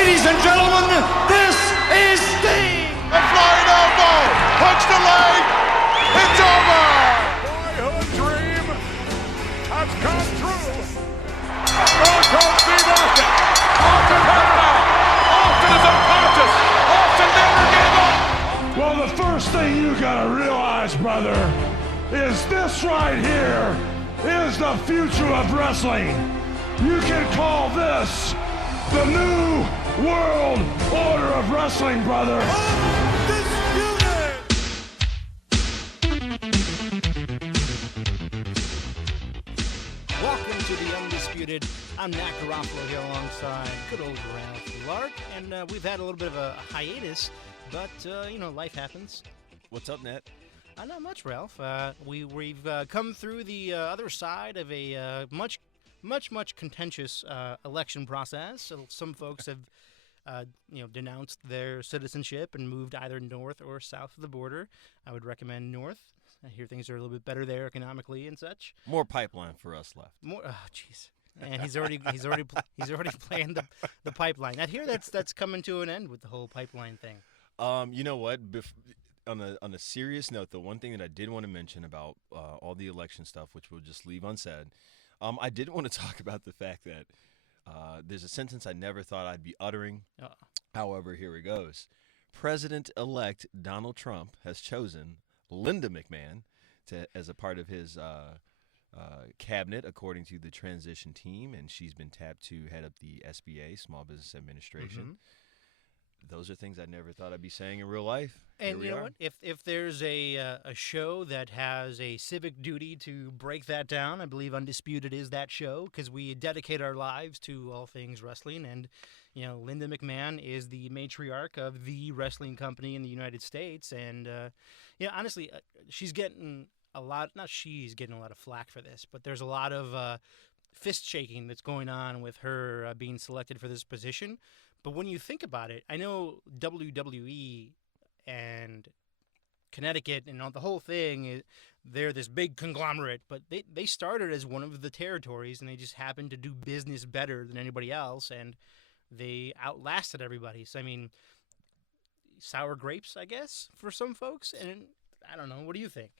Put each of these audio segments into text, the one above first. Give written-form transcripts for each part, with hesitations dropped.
Ladies and gentlemen, this is Sting! A flying elbow! Hooks the leg! It's over! Boyhood dream has come true. Stone Cold Steve Austin. Austin has it out. Austin is unconscious. Austin never gave up. Well, the first thing you gotta realize, brother, is this right here is the future of wrestling. You can call this the new world order of wrestling, brother. Welcome to the Undisputed. I'm Nat Garofalo here alongside good old Ralph Lark, and we've had a little bit of a hiatus, but, life happens. What's up, Nat? Not much, Ralph. We've come through the other side of a much contentious election process. So some folks have, denounced their citizenship and moved either north or south of the border. I would recommend north. I hear things are a little bit better there economically and such. More pipeline for us left. More, oh jeez, and he's already playing the pipeline. I hear that's coming to an end with the whole pipeline thing. You know what? On a serious note, the one thing that I did want to mention about all the election stuff, which we'll just leave unsaid, I did want to talk about the fact that there's a sentence I never thought I'd be uttering. However, here it goes. President-elect Donald Trump has chosen Linda McMahon as a part of his cabinet, according to the transition team, and she's been tapped to head up the SBA, Small Business Administration. Mm-hmm. Those are things I never thought I'd be saying in real life. And you know what? If there's a show that has a civic duty to break that down, I believe Undisputed is that show, because we dedicate our lives to all things wrestling. And, Linda McMahon is the matriarch of the wrestling company in the United States. And, honestly, she's getting a lot, not she's getting a lot of flack for this, but there's a lot of fist shaking that's going on with her being selected for this position. But when you think about it, I know WWE and Connecticut and the whole thing, they're this big conglomerate, but they started as one of the territories, and they just happened to do business better than anybody else, and they outlasted everybody. So, I mean, sour grapes, I guess, for some folks, and I don't know. What do you think?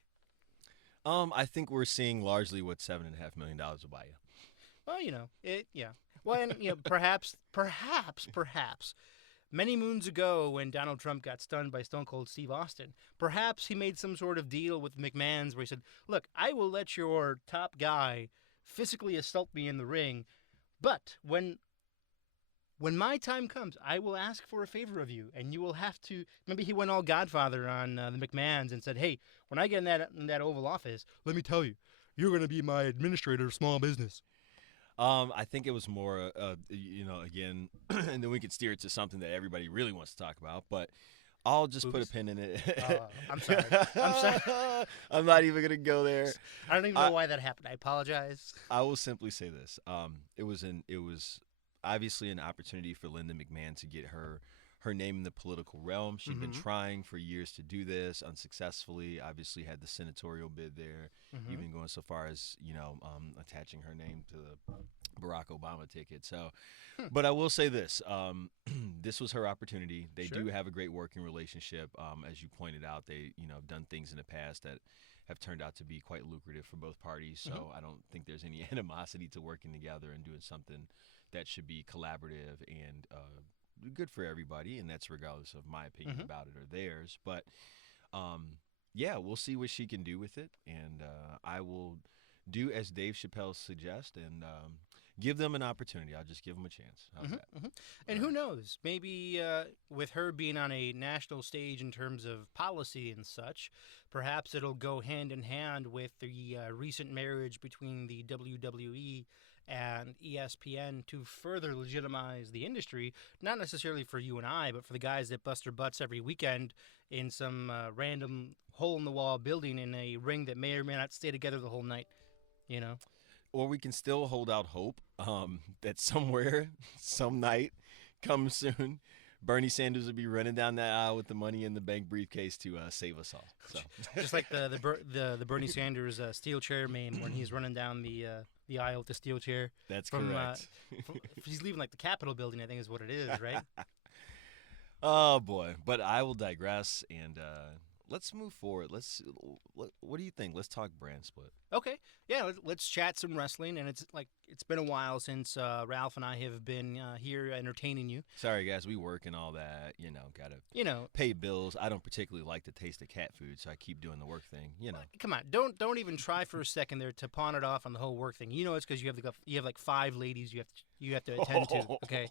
I think we're seeing largely what $7.5 million will buy you. Well, yeah. Well, and, perhaps, many moons ago when Donald Trump got stunned by Stone Cold Steve Austin, perhaps he made some sort of deal with McMahon's where he said, look, I will let your top guy physically assault me in the ring, but when my time comes, I will ask for a favor of you, and you will have to. Maybe he went all Godfather on the McMahons and said, hey, when I get in that Oval Office, let me tell you, you're going to be my administrator of small business. I think it was more, again, and then we could steer it to something that everybody really wants to talk about, but I'll just put a pin in it. I'm sorry. I'm not even going to go there. I don't even know why that happened. I apologize. I will simply say this. It was obviously an opportunity for Linda McMahon to get her name in the political realm. She'd been trying for years to do this unsuccessfully. Obviously had the senatorial bid there, even going so far as, attaching her name to the Barack Obama ticket. So, but I will say this, this was her opportunity. They do have a great working relationship. As you pointed out, they, have done things in the past that have turned out to be quite lucrative for both parties. So I don't think there's any animosity to working together and doing something that should be collaborative and, good for everybody, and that's regardless of my opinion about it or theirs. But we'll see what she can do with it, and I will do as Dave Chappelle suggests and give them an opportunity. I'll just give them a chance. How's that? And who knows? Maybe with her being on a national stage in terms of policy and such, perhaps it'll go hand in hand with the recent marriage between the WWE and ESPN to further legitimize the industry, not necessarily for you and I, but for the guys that bust their butts every weekend in some random hole-in-the-wall building in a ring that may or may not stay together the whole night, Or we can still hold out hope that somewhere, some night, comes soon, Bernie Sanders will be running down that aisle with the money in the bank briefcase to save us all. So, just like the Bernie Sanders steel chair meme when he's running down the the aisle with the steel chair. That's from, correct. He's leaving like the Capitol building, I think is what it is, right? Oh boy, but I will digress and let's move forward. What do you think? Let's talk brand split. Okay, yeah, let's chat some wrestling. And it's been a while since Ralph and I have been here entertaining you. Sorry guys, we work and all that. Gotta pay bills. I don't particularly like the taste of cat food, so I keep doing the work thing. Come on, don't even try for a second there to pawn it off on the whole work thing. It's because you have like 5 ladies you have to attend to. Okay,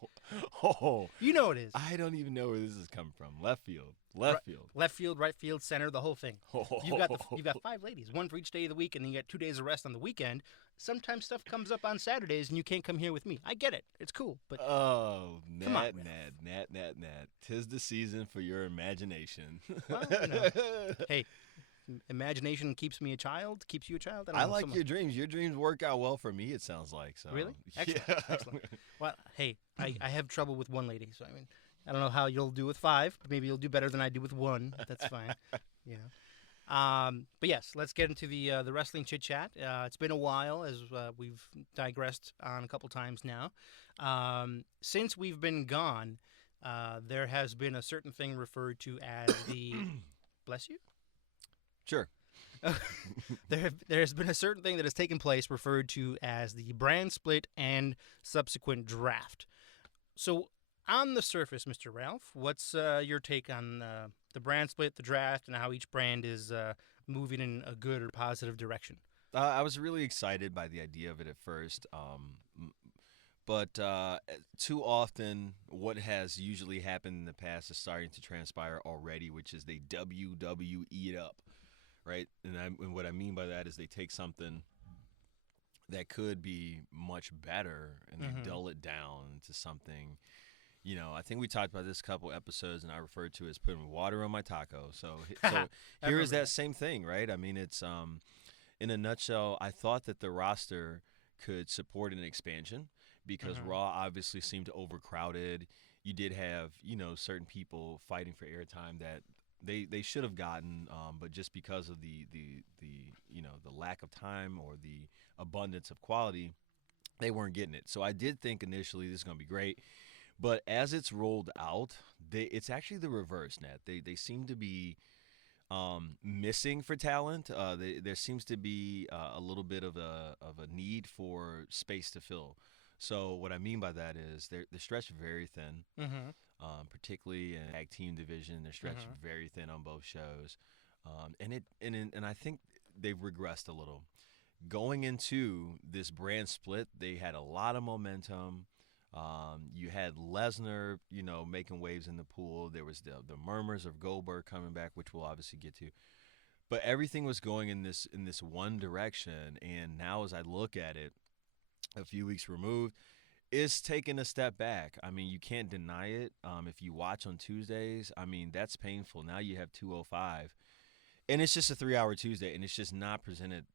you know what it is. I don't even know where this is coming from. Left field, right field, center, the whole thing. You've got 5 ladies, one for each day of the week, and then you got 2 days of rest on the weekend. Sometimes stuff comes up on Saturdays, and you can't come here with me. I get it; it's cool, but Nat. 'Tis the season for your imagination. Well, hey, imagination keeps me a child. Keeps you a child. I like your dreams. Your dreams work out well for me. It sounds like so. Really? Excellent. Yeah. Excellent. Well, hey, I have trouble with one lady, so I don't know how you'll do with 5, but maybe you'll do better than I do with 1. That's fine. But yes, let's get into the wrestling chit chat. It's been a while, as we've digressed on a couple times now. Since we've been gone, there has been a certain thing referred to as the bless you. Sure. There's been a certain thing that has taken place referred to as the brand split and subsequent draft. So, on the surface, Mr. Ralph, what's your take on the brand split, the draft, and how each brand is moving in a good or positive direction? I was really excited by the idea of it at first, but too often what has usually happened in the past is starting to transpire already, which is they WWE it up, right? And what I mean by that is they take something that could be much better and they dull it down to something. I think we talked about this a couple episodes, and I referred to it as putting water on my taco. So here is that same thing, right? I mean, it's in a nutshell, I thought that the roster could support an expansion because Raw obviously seemed overcrowded. You did have, certain people fighting for airtime that they should have gotten, but just because of the lack of time or the abundance of quality, they weren't getting it. So I did think initially this is going to be great. But as it's rolled out, it's actually the reverse, Nat. They seem to be missing for talent. There seems to be a little bit of a need for space to fill. So what I mean by that is they're stretched very thin, particularly in the tag team division. They're stretched very thin on both shows, and I think they've regressed a little. Going into this brand split, they had a lot of momentum. You had Lesnar, making waves in the pool. There was the murmurs of Goldberg coming back, which we'll obviously get to. But everything was going in this one direction, and now as I look at it, a few weeks removed, it's taking a step back. I mean, you can't deny it. If you watch on Tuesdays, I mean, that's painful. Now you have 205, and it's just a 3-hour Tuesday, and it's just not presented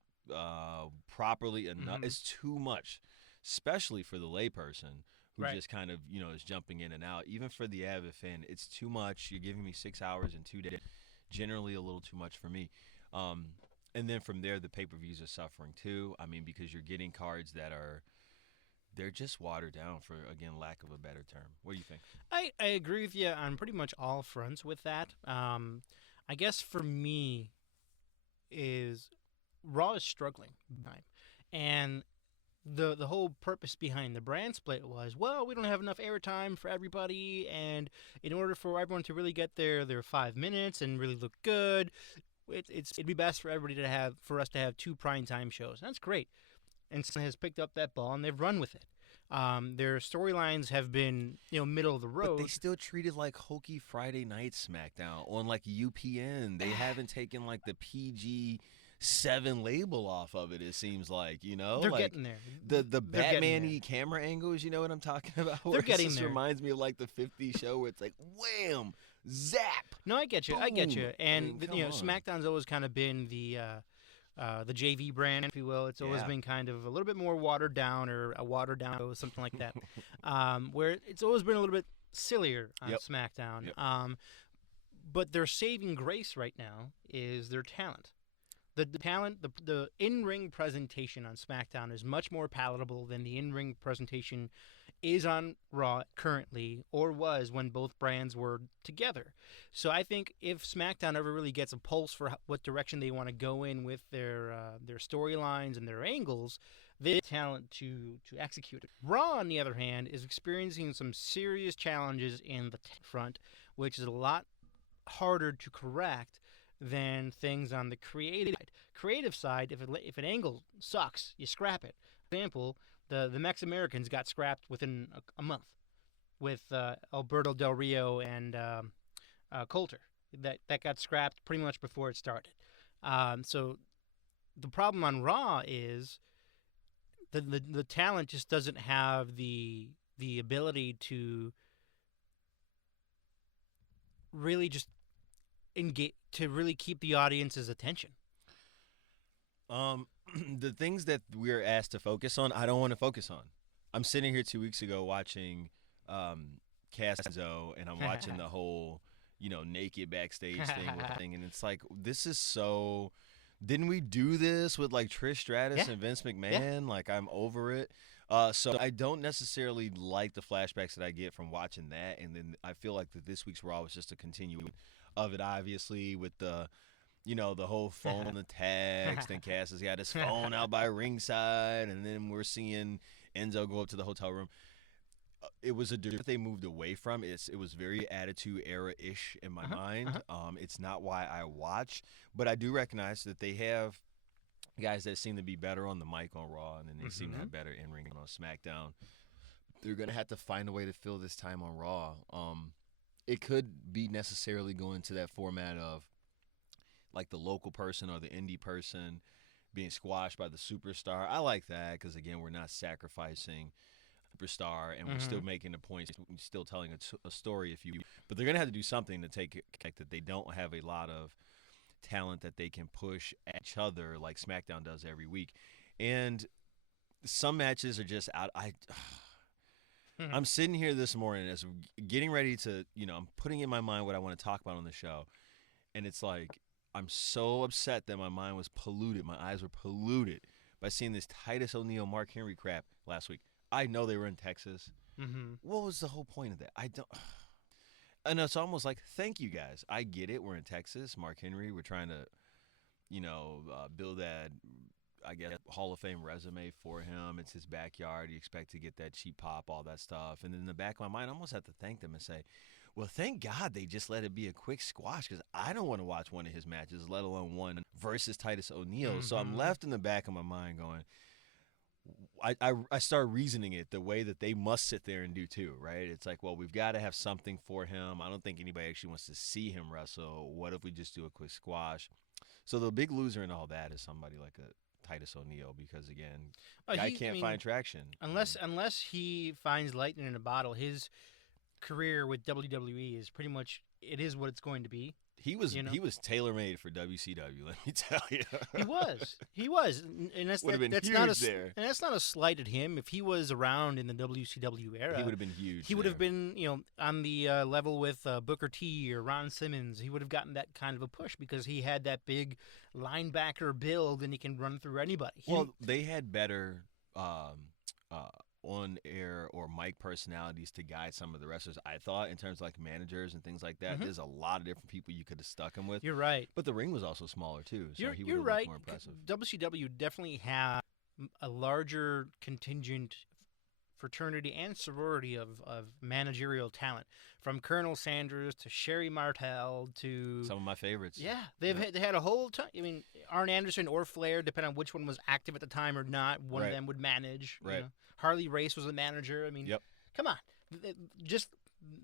properly enough. It's too much, especially for the layperson who just kind of, is jumping in and out. Even for the avid fan, it's too much. You're giving me 6 hours in 2 days. Generally a little too much for me. And then from there, the pay-per-views are suffering too. I mean, because you're getting cards that they're just watered down, for, again, lack of a better term. What do you think? I agree with you on pretty much all fronts with that. I guess for me is Raw is struggling. And the whole purpose behind the brand split was, well, we don't have enough airtime for everybody, and in order for everyone to really get their 5 minutes and really look good, it'd be best for everybody for us to have 2 primetime shows. That's great. And someone has picked up that ball and they've run with it. Their storylines have been, middle of the road. But they still treat it like hokey Friday Night SmackDown on like UPN. They haven't taken like the PG-7 label off of it. It seems like, they're like getting there. The Batman-y camera angles. You know what I'm talking about? They're getting there. It reminds me of like the 50s show where it's like wham, zap. No, I get you. Boom. I get you. And I mean, SmackDown's always kind of been the JV brand, if you will. It's always been kind of a little bit more watered down, or a watered down show, something like that. Where it's always been a little bit sillier on SmackDown. But their saving grace right now is their talent. The talent, the in-ring presentation on SmackDown is much more palatable than the in-ring presentation is on Raw currently, or was when both brands were together. So I think if SmackDown ever really gets a pulse for what direction they want to go in with their storylines and their angles, they have talent to execute it. Raw, on the other hand, is experiencing some serious challenges in the front, which is a lot harder to correct than things on the creative side. If an angle sucks, you scrap it. For example, the Mex-Americans got scrapped within a month with Alberto Del Rio and Coulter. That got scrapped pretty much before it started. So the problem on Raw is the talent just doesn't have the ability to really just engage, to really keep the audience's attention. The things that we're asked to focus on, I don't want to focus on. I'm sitting here 2 weeks ago watching Cass and Enzo, and I'm watching the whole, naked backstage thing, and it's like, this is so. Didn't we do this with like Trish Stratus and Vince McMahon? Yeah. Like, I'm over it. So I don't necessarily like the flashbacks that I get from watching that, and then I feel like that this week's Raw was just a continuation of it, obviously, with the whole phone on the text, and Cass has got his phone out by ringside, and then we're seeing Enzo go up to the hotel room. It was a that they moved away from. It was very Attitude Era-ish in my mind. It's not why I watch, but I do recognize that they have guys that seem to be better on the mic on Raw, and then they seem to have better in-ring on SmackDown. They're going to have to find a way to fill this time on Raw. It could be necessarily going to that format of like the local person or the indie person being squashed by the superstar. I like that because, again, we're not sacrificing superstar, and we're still making the points, still telling a story, but they're going to have to do something to take it that they don't have a lot of talent that they can push at each other like SmackDown does every week. And some matches are just out. I'm sitting here this morning as getting ready to, I'm putting in my mind what I want to talk about on the show, and it's like, I'm so upset that my mind was polluted. My eyes were polluted by seeing this Titus O'Neil, Mark Henry crap last week. I know they were in Texas. What was the whole point of that? I don't. And it's almost like, thank you guys. I get it. We're in Texas. Mark Henry. We're trying to, build that, I guess, Hall of Fame resume for him. It's his backyard. You expect to get that cheap pop, all that stuff. And in the back of my mind, I almost have to thank them and say, well, thank God they just let it be a quick squash, because I don't want to watch one of his matches, let alone one versus Titus O'Neil. So I'm left in the back of my mind going, I start reasoning it the way that they must sit there and do too, right? It's like, well, we've got to have something for him. I don't think anybody actually wants to see him wrestle. What if we just do a quick squash? So the big loser in all that is somebody like a Titus O'Neil, because, again, guy can't find traction. Unless he finds lightning in a bottle, his career with WWE is pretty much, it is what it's going to be. He was tailor-made for WCW, let me tell you. He was, and that's there. And that's not a slight at him. If he was around in the WCW era, he would have been huge. He would have been, on the level with Booker T or Ron Simmons. He would have gotten that kind of a push because he had that big linebacker build, and he can run through anybody. They had better on-air or mic personalities to guide some of the wrestlers, I thought, in terms of like managers and things like that. There's a lot of different people you could have stuck him with. You're right. But the ring was also smaller too, so he would you're have right. looked more impressive. WCW definitely had a larger contingent, fraternity and sorority of managerial talent, from Colonel Sanders to Sherry Martel to some of my favorites. Yeah, they had a whole ton. I mean, Arn Anderson or Flair, depending on which one was active at the time or not, one of them would manage. Right. Harley Race was a manager. I mean, come on, just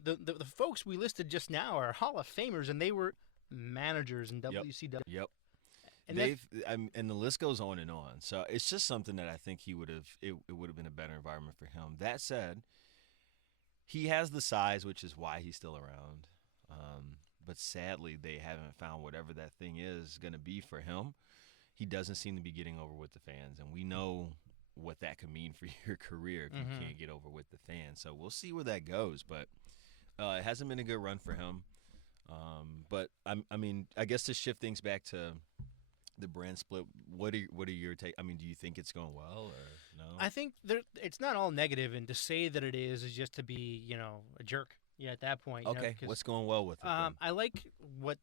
the folks we listed just now are Hall of Famers, and they were managers in WCW. Yep. And the list goes on and on. So it's just something that I think it would have been a better environment for him. That said, he has the size, which is why he's still around. But sadly, they haven't found whatever that thing is going to be for him. He doesn't seem to be getting over with the fans, and we know what that could mean for your career if you can't get over with the fans. So we'll see where that goes. But it hasn't been a good run for him. But I guess to shift things back to the brand split. What are your take? I mean, do you think it's going well or no? I think it's not all negative, and to say that it is just to be, a jerk. Yeah, at that point. Okay, what's going well with it? Then? I like what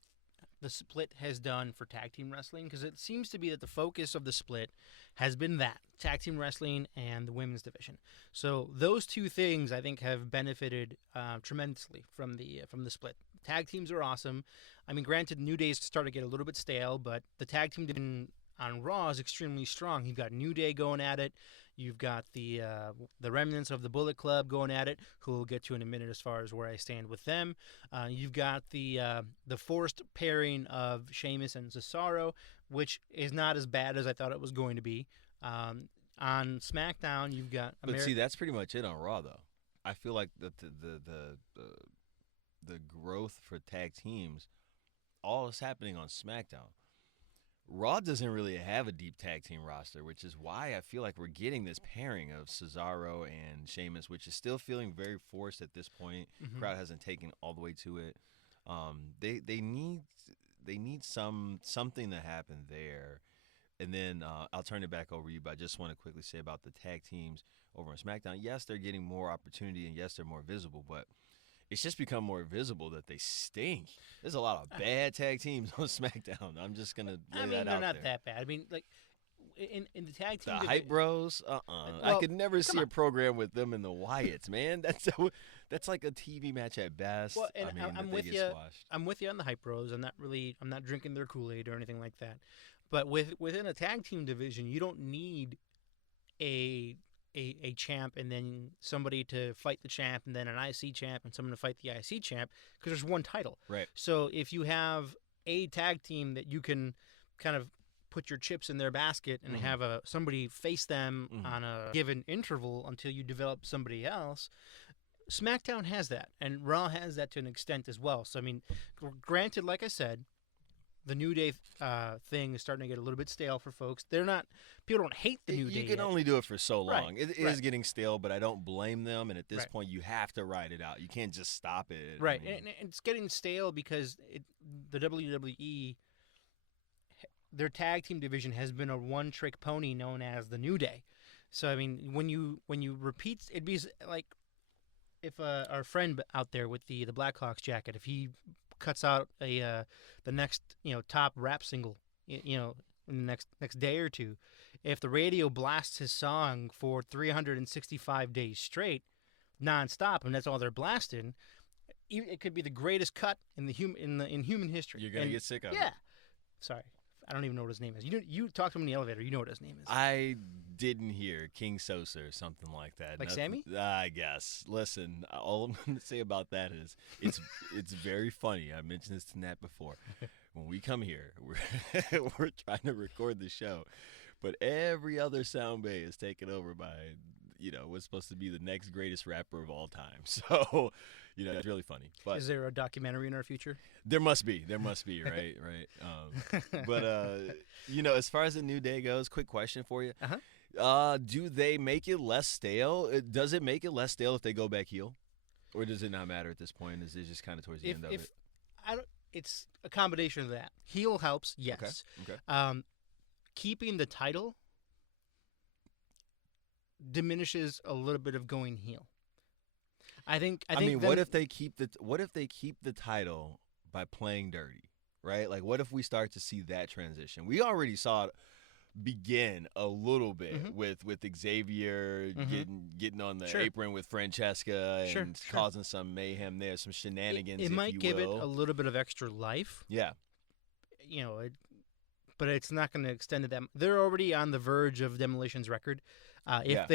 the split has done for tag team wrestling, because it seems to be that the focus of the split has been that tag team wrestling and the women's division. So those two things I think have benefited tremendously from the split. Tag teams are awesome. I mean, granted, New Day's starting to get a little bit stale, but the tag team division on Raw is extremely strong. You've got New Day going at it. You've got the remnants of the Bullet Club going at it, who we'll get to in a minute as far as where I stand with them. You've got the forced pairing of Sheamus and Cesaro, which is not as bad as I thought it was going to be. On SmackDown, you've got But see, that's pretty much it on Raw, though. I feel like the growth for tag teams, all is happening on SmackDown. Raw doesn't really have a deep tag team roster, which is why I feel like we're getting this pairing of Cesaro and Sheamus, which is still feeling very forced at this point. Mm-hmm. Crowd hasn't taken all the way to it. They need something to happen there. And then I'll turn it back over to you, but I just want to quickly say about the tag teams over on SmackDown. Yes, they're getting more opportunity, and yes, they're more visible, but it's just become more visible that they stink. There's a lot of bad tag teams on SmackDown. I'm just going to lay that out there. They're not that bad. I mean, like, in the tag team... The Hype Bros? I could never see a program with them and the Wyatts, man. That's like a TV match at best. Well, and I'm with you. Squashed. I'm with you on the Hype Bros. I'm not drinking their Kool-Aid or anything like that. But within a tag team division, you don't need a champ and then somebody to fight the champ and then an IC champ and someone to fight the IC champ, because there's one title. Right. So if you have a tag team that you can kind of put your chips in their basket and have somebody face them on a given interval until you develop somebody else, SmackDown has that, and Raw has that to an extent as well. So, I mean, granted, like I said, the New Day thing is starting to get a little bit stale for folks. People don't hate the New Day. You can only do it for so long. Right. It is getting stale, but I don't blame them. And at this point, you have to ride it out. You can't just stop it. Right, I mean, and it's getting stale because the WWE, their tag team division has been a one-trick pony known as the New Day. So, I mean, when you repeat, it'd be like if our friend out there with the Blackhawks jacket, if he cuts out the next top rap single in the next day or two, if the radio blasts his song for 365 days straight nonstop and that's all they're blasting, it could be the greatest cut in human history. You're gonna get sick of it. Yeah. Sorry, I don't even know what his name is. You talk to him in the elevator. You know what his name is. I didn't hear King Sosa or something like that. Like Sammy? I guess. Listen, all I'm going to say about that is it's very funny. I mentioned this to Nat before. When we come here, we're trying to record the show, but every other sound bay is taken over by what's supposed to be the next greatest rapper of all time. So, it's really funny. But is there a documentary in our future? There must be, right? But as far as the New Day goes, quick question for you. Do they make it less stale? Does it make it less stale if they go back heel? Or does it not matter at this point? Is it just kind of towards the end of it? It's a combination of that. Heel helps, yes. Okay. Keeping the title diminishes a little bit of going heel. I mean, what if they keep the title by playing dirty, right? Like, what if we start to see that transition? We already saw it begin a little bit with Xavier getting on the apron with Francesca and causing some mayhem there, some shenanigans. It might give it a little bit of extra life. Yeah, but it's not going to extend to them. They're already on the verge of Demolition's record. If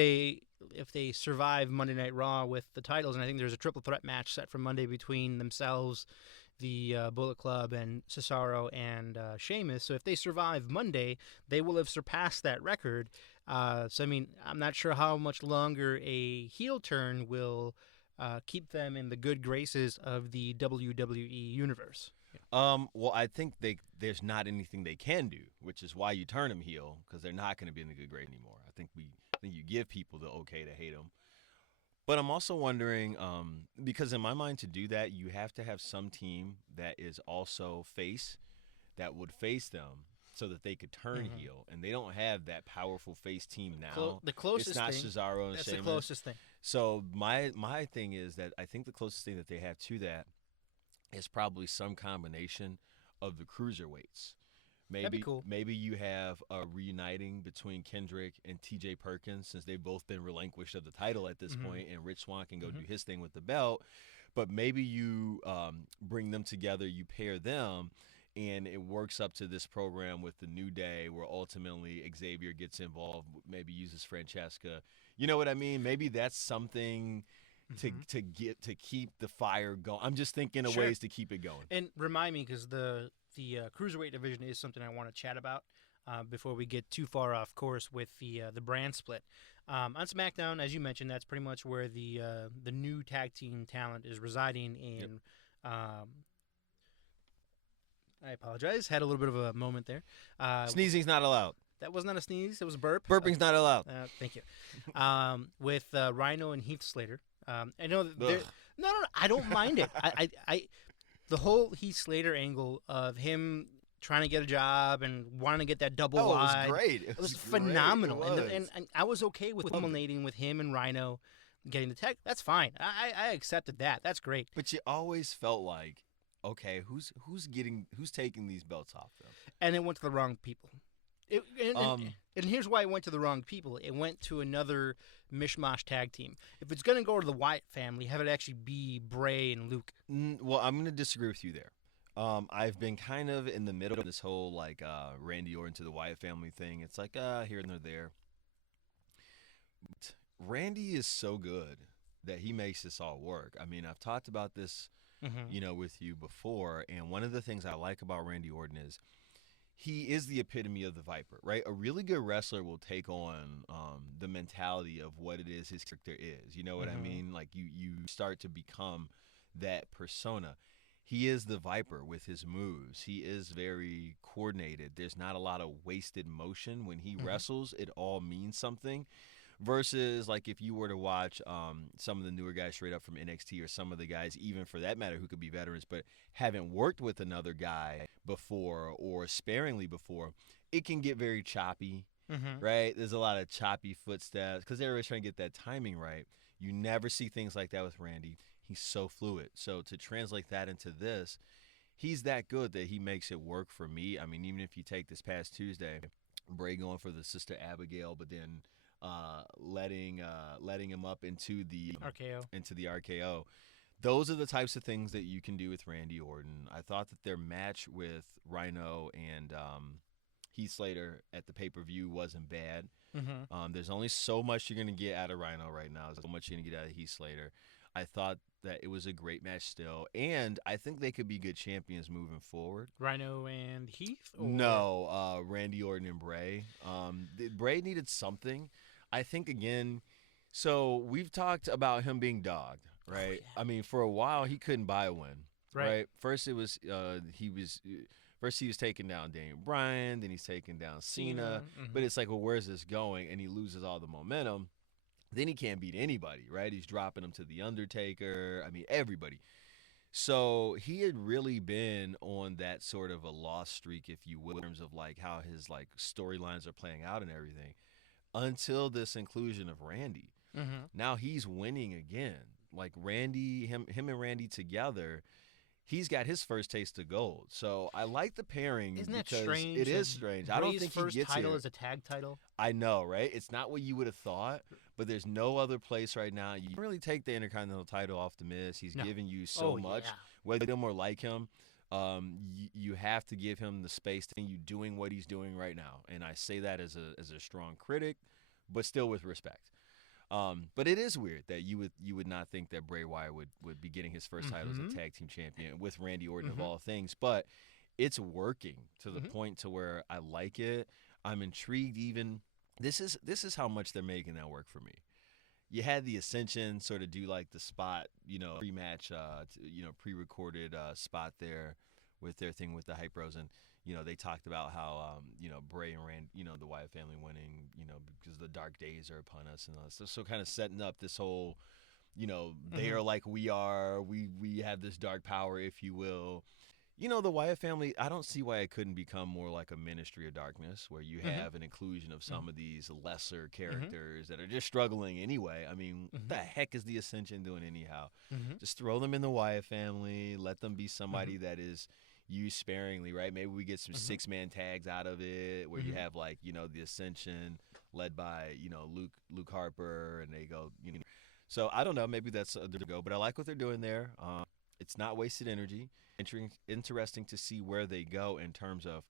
they survive Monday Night Raw with the titles, and I think there's a triple threat match set for Monday between themselves, the Bullet Club, and Cesaro and Sheamus. So if they survive Monday, they will have surpassed that record. So, I mean, I'm not sure how much longer a heel turn will keep them in the good graces of the WWE universe. Well, I think there's not anything they can do, which is why you turn them heel, because they're not going to be in the good grade anymore. I think you give people the okay to hate them. But I'm also wondering, because in my mind, to do that, you have to have some team that is also face, that would face them, so that they could turn heel, and they don't have that powerful face team now. The closest it's not thing, Cesaro and that's Sheamus. the closest thing. So my thing is that I think the closest thing that they have to that is probably some combination of the cruiserweights. Maybe, That'd be cool. Maybe you have a reuniting between Kendrick and T.J. Perkins, since they've both been relinquished of the title at this point, and Rich Swann can go do his thing with the belt. But maybe you bring them together, you pair them, and it works up to this program with the New Day, where ultimately Xavier gets involved, maybe uses Francesca. You know what I mean? Maybe that's something to keep the fire going. I'm just thinking of ways to keep it going. And remind me, because the cruiserweight division is something I want to chat about before we get too far off course with the brand split. On SmackDown, as you mentioned, that's pretty much where the new tag team talent is residing in. I apologize. Had a little bit of a moment there. Sneezing's not allowed. That was not a sneeze. It was a burp. Burping's not allowed. Thank you. With Rhino and Heath Slater. I know that no, I don't mind it. I the whole Heath Slater angle of him trying to get a job and wanting to get that double wide. It was great. It was great. phenomenal. It was. And I was okay with culminating with him and Rhino getting the tag. That's fine. I accepted that. That's great. But you always felt like, okay, who's taking these belts off them? And it went to the wrong people. And here's why it went to the wrong people. It went to another mishmash tag team. If it's going to go to the Wyatt family, have it actually be Bray and Luke. Well, I'm going to disagree with you there. I've been kind of in the middle of this whole Randy Orton to the Wyatt family thing. It's like here and there. But Randy is so good that he makes this all work. I mean, I've talked about this, with you before, and one of the things I like about Randy Orton is he is the epitome of the Viper, right? A really good wrestler will take on the mentality of what it is his character is. You know what I mean? Like you start to become that persona. He is the Viper with his moves. He is very coordinated. There's not a lot of wasted motion. When he wrestles, it all means something. Versus, like, if you were to watch some of the newer guys straight up from NXT, or some of the guys, even for that matter, who could be veterans but haven't worked with another guy before or sparingly before, it can get very choppy, right? There's a lot of choppy footsteps because everybody's trying to get that timing right. You never see things like that with Randy. He's so fluid. So to translate that into this, he's that good that he makes it work for me. I mean, even if you take this past Tuesday, Bray going for the Sister Abigail, but then letting him up into the RKO. Those are the types of things that you can do with Randy Orton. I thought that their match with Rhino and Heath Slater at the pay-per-view wasn't bad. There's only so much you're going to get out of Rhino right now. There's so much you're going to get out of Heath Slater. I thought that it was a great match still, and I think they could be good champions moving forward. Rhino and Heath? Or? No, Randy Orton and Bray. Bray needed something. I think, again, so we've talked about him being dogged, right? Oh, yeah. I mean, for a while, he couldn't buy a win, right? First, it was he was taking down Daniel Bryan, then he's taking down Cena. But it's like, well, where's this going? And he loses all the momentum. Then he can't beat anybody, right? He's dropping him to The Undertaker. I mean, everybody. So he had really been on that sort of a lost streak, if you will, in terms of like how his like storylines are playing out and everything, until this inclusion of Randy. Now he's winning again. Like Randy, him and Randy together, he's got his first taste of gold. So I like the pairing. Isn't that because strange? It is strange. I don't think first he gets title here. is a tag title. I know, right? It's not what you would have thought, but there's no other place right now. You can really take the Intercontinental title off The Miz. He's giving you so much. Yeah. Whether you more like him, you have to give him the space to continue doing what he's doing right now. And I say that as a strong critic, but still with respect. But it is weird that you would not think that Bray Wyatt would be getting his first title as a tag team champion with Randy Orton of all things. But it's working to the point to where I like it. I'm intrigued even. This is how much they're making that work for me. You had the Ascension sort of do like the spot, pre-match, pre-recorded spot there with their thing with the Hype Bros, and they talked about how Bray and Rand, the Wyatt family winning, because the dark days are upon us and all this stuff. So kind of setting up this whole, they are like we are, we have this dark power, if you will. The Wyatt family, I don't see why it couldn't become more like a Ministry of Darkness, where you have an inclusion of some of these lesser characters that are just struggling anyway. I mean, what the heck is the Ascension doing anyhow? Just throw them in the Wyatt family, let them be somebody that is used sparingly, right? Maybe we get some six-man tags out of it, where you have the Ascension led by Luke Harper, and they go So I don't know, maybe that's a go, but I like what they're doing there. It's not wasted energy. Interesting to see where they go in terms of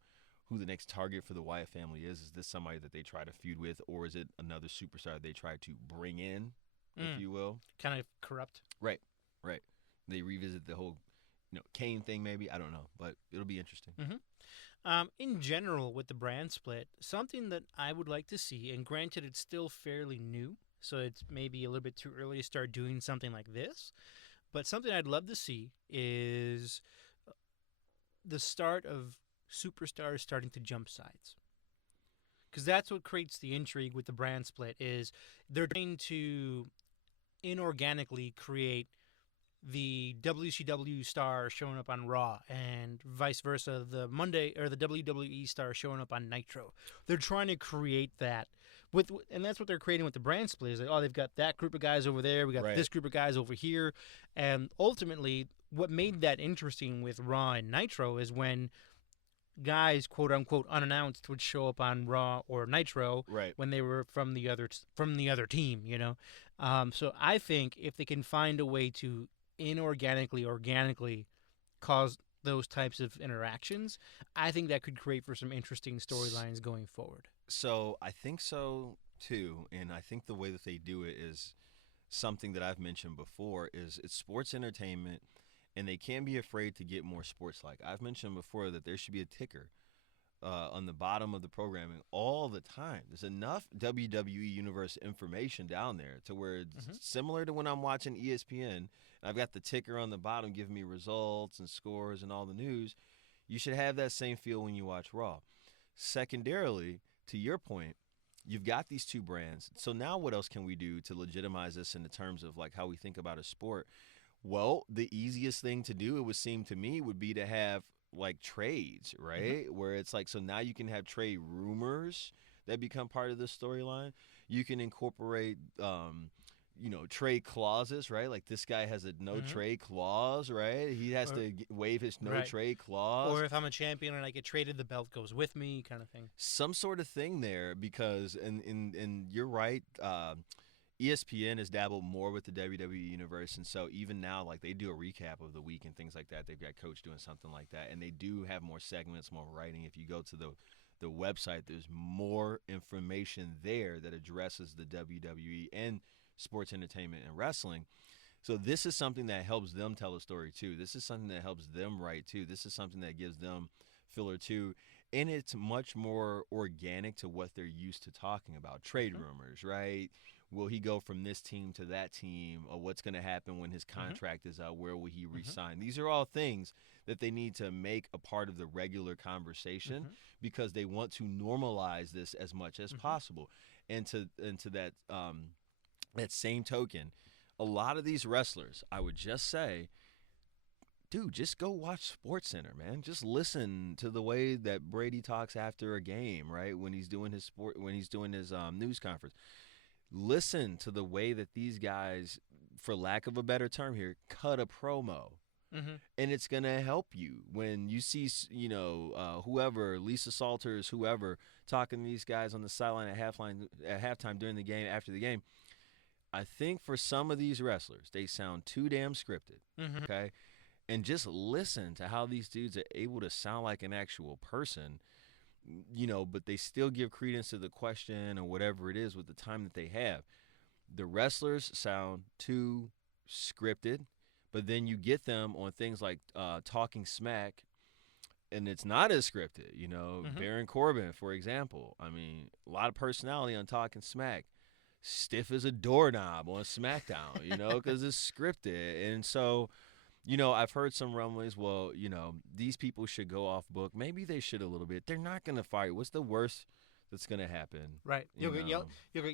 who the next target for the Wyatt family is. Is this somebody that they try to feud with, or is it another superstar they try to bring in, if you will? Kind of corrupt. Right. They revisit the whole Kane thing maybe. I don't know, but it'll be interesting. In general, with the brand split, something that I would like to see, and granted it's still fairly new, so it's maybe a little bit too early to start doing something like this, but something I'd love to see is the start of superstars starting to jump sides. Because that's what creates the intrigue with the brand split, is they're trying to inorganically create the WCW star showing up on Raw, and vice versa, the WWE star showing up on Nitro. They're trying to create that and that's what they're creating with the brand split. Is like, they've got that group of guys over there, we got this group of guys over here, and ultimately, what made that interesting with Raw and Nitro is when guys, quote unquote, unannounced would show up on Raw or Nitro when they were from the other team. So I think if they can find a way to organically cause those types of interactions, I think that could create for some interesting storylines going forward. So I think so too, and I think the way that they do it is something that I've mentioned before. Is it's sports entertainment, and they can't be afraid to get more sports-like. I've mentioned before that there should be a ticker on the bottom of the programming all the time. There's enough WWE Universe information down there to where it's similar to when I'm watching ESPN, and I've got the ticker on the bottom giving me results and scores and all the news. You should have that same feel when you watch Raw. Secondarily, to your point, you've got these two brands. So now what else can we do to legitimize this in the terms of like how we think about a sport? Well, the easiest thing to do, it would seem to me, would be to have like trades, right? Where it's like, so now you can have trade rumors that become part of the storyline. You can incorporate, trade clauses, right? Like this guy has a no trade clause, right? He has to waive his no trade clause. Or if I'm a champion and I get traded, the belt goes with me, kind of thing. Some sort of thing there, because, and you're right, ESPN has dabbled more with the WWE Universe, and so even now, like, they do a recap of the week and things like that. They've got Coach doing something like that, and they do have more segments, more writing. If you go to the website, there's more information there that addresses the WWE and sports entertainment and wrestling. So this is something that helps them tell a story, too. This is something that helps them write, too. This is something that gives them filler, too. And it's much more organic to what they're used to talking about. Trade rumors, right? Will he go from this team to that team? Or what's going to happen when his contract is out? Where will he resign? These are all things that they need to make a part of the regular conversation because they want to normalize this as much as possible. And to that that same token, a lot of these wrestlers, I would just say, dude, just go watch SportsCenter, man. Just listen to the way that Brady talks after a game, right? When he's doing his news conference. Listen to the way that these guys, for lack of a better term here, cut a promo. And it's going to help you when you see, whoever, Lisa Salters, whoever, talking to these guys on the sideline at halftime during the game, after the game. I think for some of these wrestlers, they sound too damn scripted, okay? And just listen to how these dudes are able to sound like an actual person, but they still give credence to the question or whatever it is with the time that they have. The wrestlers sound too scripted, but then you get them on things like Talking Smack, and it's not as scripted. Baron Corbin, for example. I mean, a lot of personality on Talking Smack. Stiff as a doorknob on SmackDown, because it's scripted. And so, I've heard some rumblings, well, these people should go off book. Maybe they should a little bit. They're not going to fire you. What's the worst that's going to happen? Right. You'll get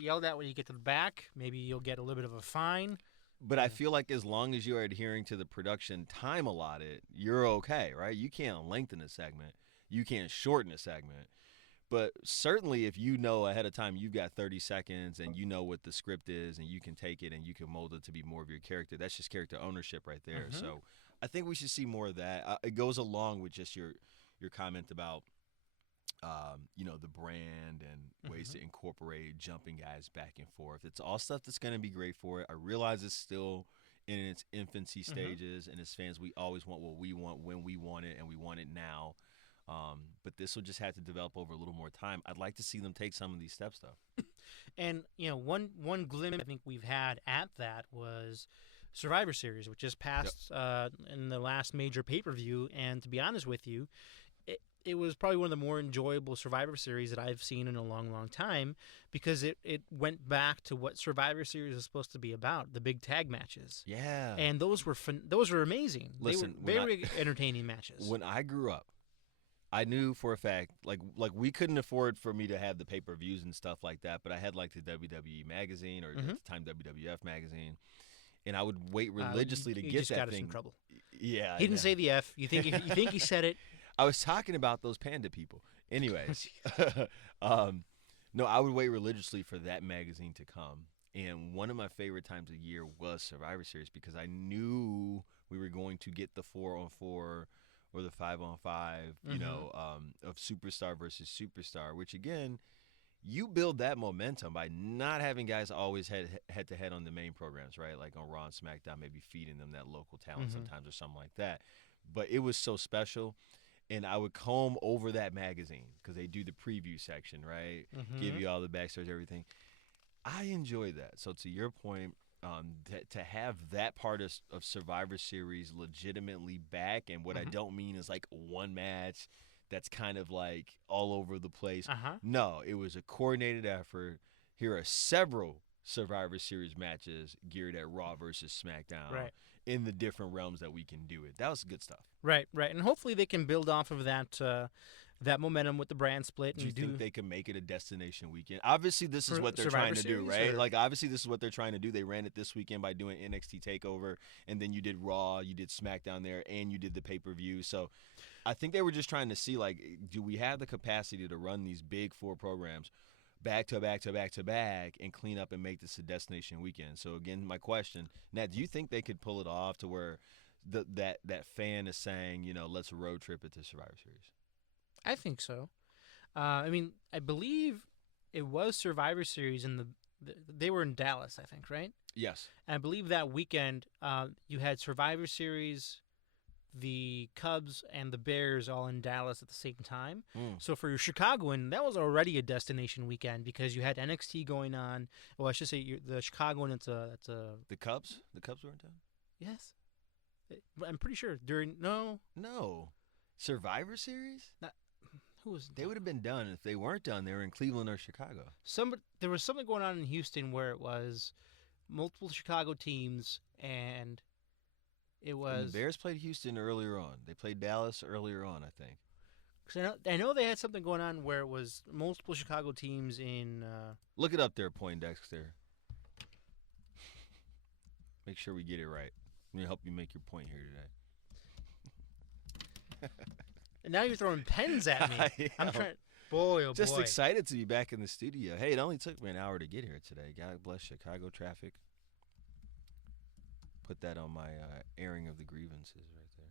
yelled at when you get to the back. Maybe you'll get a little bit of a fine. But I feel like as long as you're adhering to the production time allotted, you're okay, right? You can't lengthen a segment. You can't shorten a segment. But certainly if you know ahead of time you've got 30 seconds and you know what the script is and you can take it and you can mold it to be more of your character, that's just character ownership right there. So I think we should see more of that. It goes along with just your comment about the brand and ways to incorporate jumping guys back and forth. It's all stuff that's going to be great for it. I realize it's still in its infancy stages, and as fans, we always want what we want when we want it, and we want it now. But this will just have to develop over a little more time. I'd like to see them take some of these steps, though. And one glimpse I think we've had at that was Survivor Series, which just passed in the last major pay-per-view. And to be honest with you, it was probably one of the more enjoyable Survivor Series that I've seen in a long, long time, because it went back to what Survivor Series is supposed to be about, the big tag matches. Yeah. And those were amazing. Listen, they were very entertaining matches. When I grew up, I knew for a fact, like we couldn't afford for me to have the pay-per-views and stuff like that, but I had like the WWE magazine or at the time WWF magazine, and I would wait religiously to you get just that got thing. us in trouble. Yeah, He didn't say the F. You think he said it? I was talking about those panda people. Anyways, no, I would wait religiously for that magazine to come. And one of my favorite times of year was Survivor Series, because I knew we were going to get the 4-on-4 or the 5-on-5, of superstar versus superstar, which again, you build that momentum by not having guys always head to head on the main programs, right? Like on Raw and SmackDown, maybe feeding them that local talent sometimes or something like that. But it was so special. And I would comb over that magazine because they do the preview section, right? Give you all the backstories, everything. I enjoy that. So to your point, to have that part of Survivor Series legitimately back, and what I don't mean is like one match that's kind of like all over the place. No, it was a coordinated effort. Here are several Survivor Series matches geared at Raw versus SmackDown. Right. In the different realms that we can do it. That was good stuff. Right, and hopefully they can build off of that momentum with the brand split. Do you think they can make it a destination weekend? Obviously, this is what they're Survivor trying to do, Series, right? or? Like, obviously, this is what they're trying to do. They ran it this weekend by doing NXT TakeOver, and then you did Raw, you did SmackDown there, and you did the pay-per-view. So I think they were just trying to see, like, do we have the capacity to run these big 4 programs back to back to back to back and clean up and make this a destination weekend? So again, my question, Nat, do you think they could pull it off to where that fan is saying, let's road trip it to Survivor Series? I think so. I mean, I believe it was Survivor Series they were in Dallas, I think, right? Yes. And I believe that weekend you had Survivor Series, the Cubs and the Bears all in Dallas at the same time. So for your Chicagoan, that was already a destination weekend because you had NXT going on. Well, I should say the Chicagoan. It's a the Cubs. The Cubs were in town. Yes, I'm pretty sure during no Survivor Series. Who was they would have been done if they weren't done. They were in Cleveland or Chicago. There was something going on in Houston where it was multiple Chicago teams and. It was. And the Bears played Houston earlier on. They played Dallas earlier on, I think. Cause I know they had something going on where it was multiple Chicago teams in. Look it up there, Poindexter. Make sure we get it right. I'm gonna help you make your point here today. And now you're throwing pens at me. I'm trying. Boy, oh Just boy. excited to be back in the studio. Hey, it only took me an hour to get here today. God bless Chicago traffic. Put that on my airing of the grievances right there.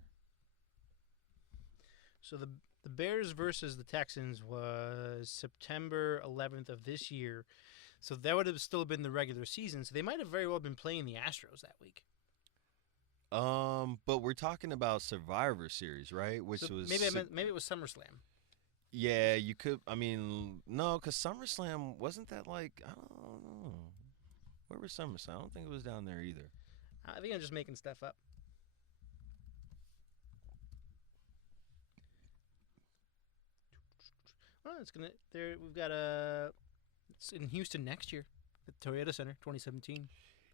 So the Bears versus the Texans was September 11th of this year. So that would have still been the regular season. So they might have very well been playing the Astros that week. But we're talking about Survivor Series, right? Which So was maybe it was SummerSlam. Yeah, you could. I mean, no, because SummerSlam wasn't that like I don't know. Where was SummerSlam? I don't think it was down there either. I think I'm just making stuff up. Well, it's gonna. We've got it's in Houston next year, at the Toyota Center, 2017.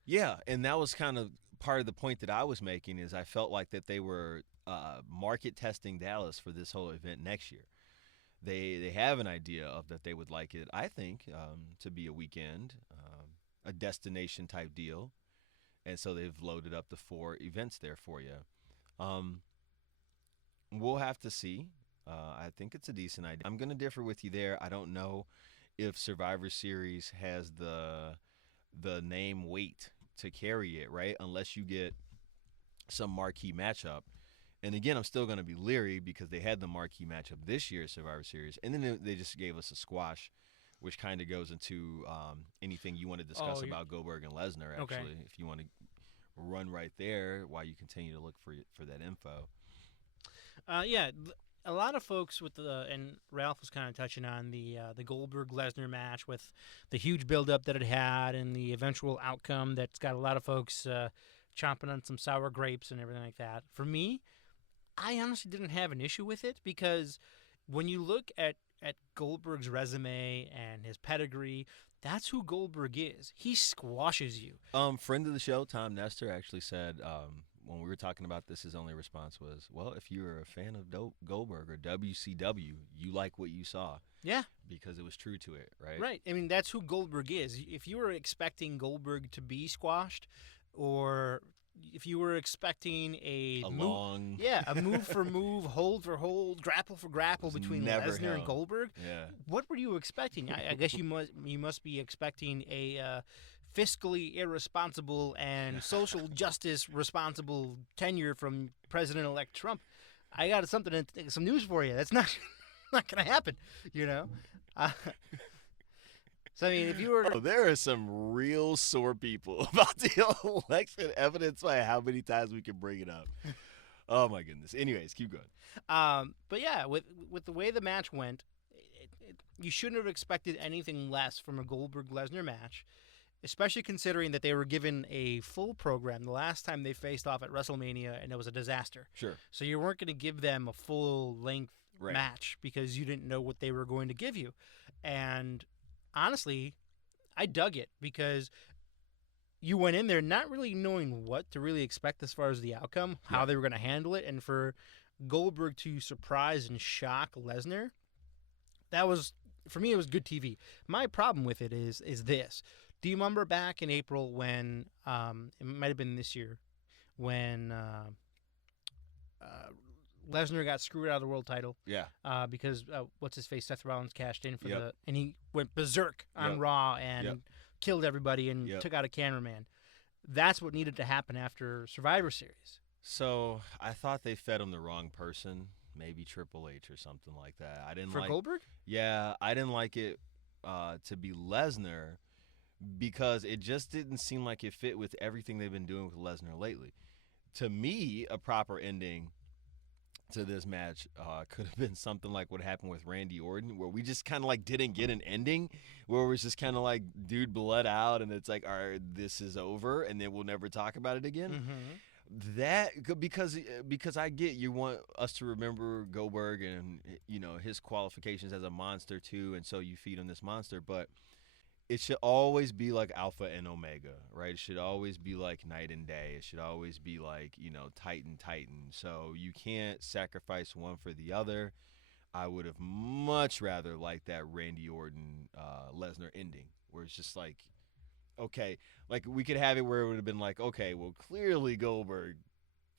Yeah, and that was kind of part of the point that I was making is I felt like that they were market testing Dallas for this whole event next year. They have an idea of that they would like it, I think, to be a weekend, a destination type deal. and so they've loaded up the 4 events there for you. We'll have to see. I think it's a decent idea. I'm going to differ with you there. I don't know if Survivor Series has the name weight to carry it, right? Unless you get some marquee matchup. And again, I'm still going to be leery because they had the marquee matchup this year at Survivor Series, and then they just gave us a squash, which kind of goes into anything you want to discuss about Goldberg and Lesnar, actually, Okay. if you want to run right there while you continue to look for that info. Yeah, a lot of folks with and Ralph was kind of touching on the Goldberg-Lesnar match with the huge build-up that it had and the eventual outcome that's got a lot of folks chomping on some sour grapes and everything like that. For me, I honestly didn't have an issue with it because when you look at Goldberg's resume and his pedigree, that's who Goldberg is. He squashes you. Friend of the show, Tom Nestor, actually said when we were talking about this, his only response was, well, if you're a fan of Goldberg or WCW, you like what you saw. Yeah. Because it was true to it, right? Right. I mean, that's who Goldberg is. If you were expecting Goldberg to be squashed, or if you were expecting a long... a move for move, hold for hold, grapple for grapple between Lesnar and Goldberg, what were you expecting? I guess you must be expecting a fiscally irresponsible and social justice responsible tenure from President-elect Trump. I got some news for you. That's not going to happen, you know? So, I mean, if you were... there are some real sore people about the election, evidence by how many times we can bring it up. Oh, my goodness. Anyways, keep going. But, yeah, with the way the match went, you shouldn't have expected anything less from a Goldberg-Lesnar match, especially considering that they were given a full program the last time they faced off at WrestleMania, and it was a disaster. Sure. So you weren't going to give them a full-length match because you didn't know what they were going to give you. And honestly, I dug it because you went in there not really knowing what to really expect as far as the outcome, how they were going to handle it, and for Goldberg to surprise and shock Lesnar, that was, for me, it was good TV. My problem with it is this. Do you remember back in April when, it might have been this year, when Lesnar got screwed out of the world title? Yeah. Because what's-his-face, Seth Rollins cashed in for and he went berserk on Raw and killed everybody and took out a cameraman. That's what needed to happen after Survivor Series. So I thought they fed him the wrong person, maybe Triple H or something like that. I didn't for Goldberg? Yeah, I didn't like it to be Lesnar because it just didn't seem like it fit with everything they've been doing with Lesnar lately. To me, a proper ending to this match could have been something like what happened with Randy Orton, where we just kind of like didn't get an ending, where it was just kind of like dude bled out and it's like, all right, this is over and then we'll never talk about it again. Mm-hmm. That because I get you want us to remember Goldberg and his qualifications as a monster too, and so you feed him this monster, but it should always be like Alpha and Omega, right? It should always be like night and day. It should always be like, Titan. So you can't sacrifice one for the other. I would have much rather liked that Randy Orton Lesnar ending, where it's just like, okay, like we could have it where it would have been like, okay, well, clearly Goldberg,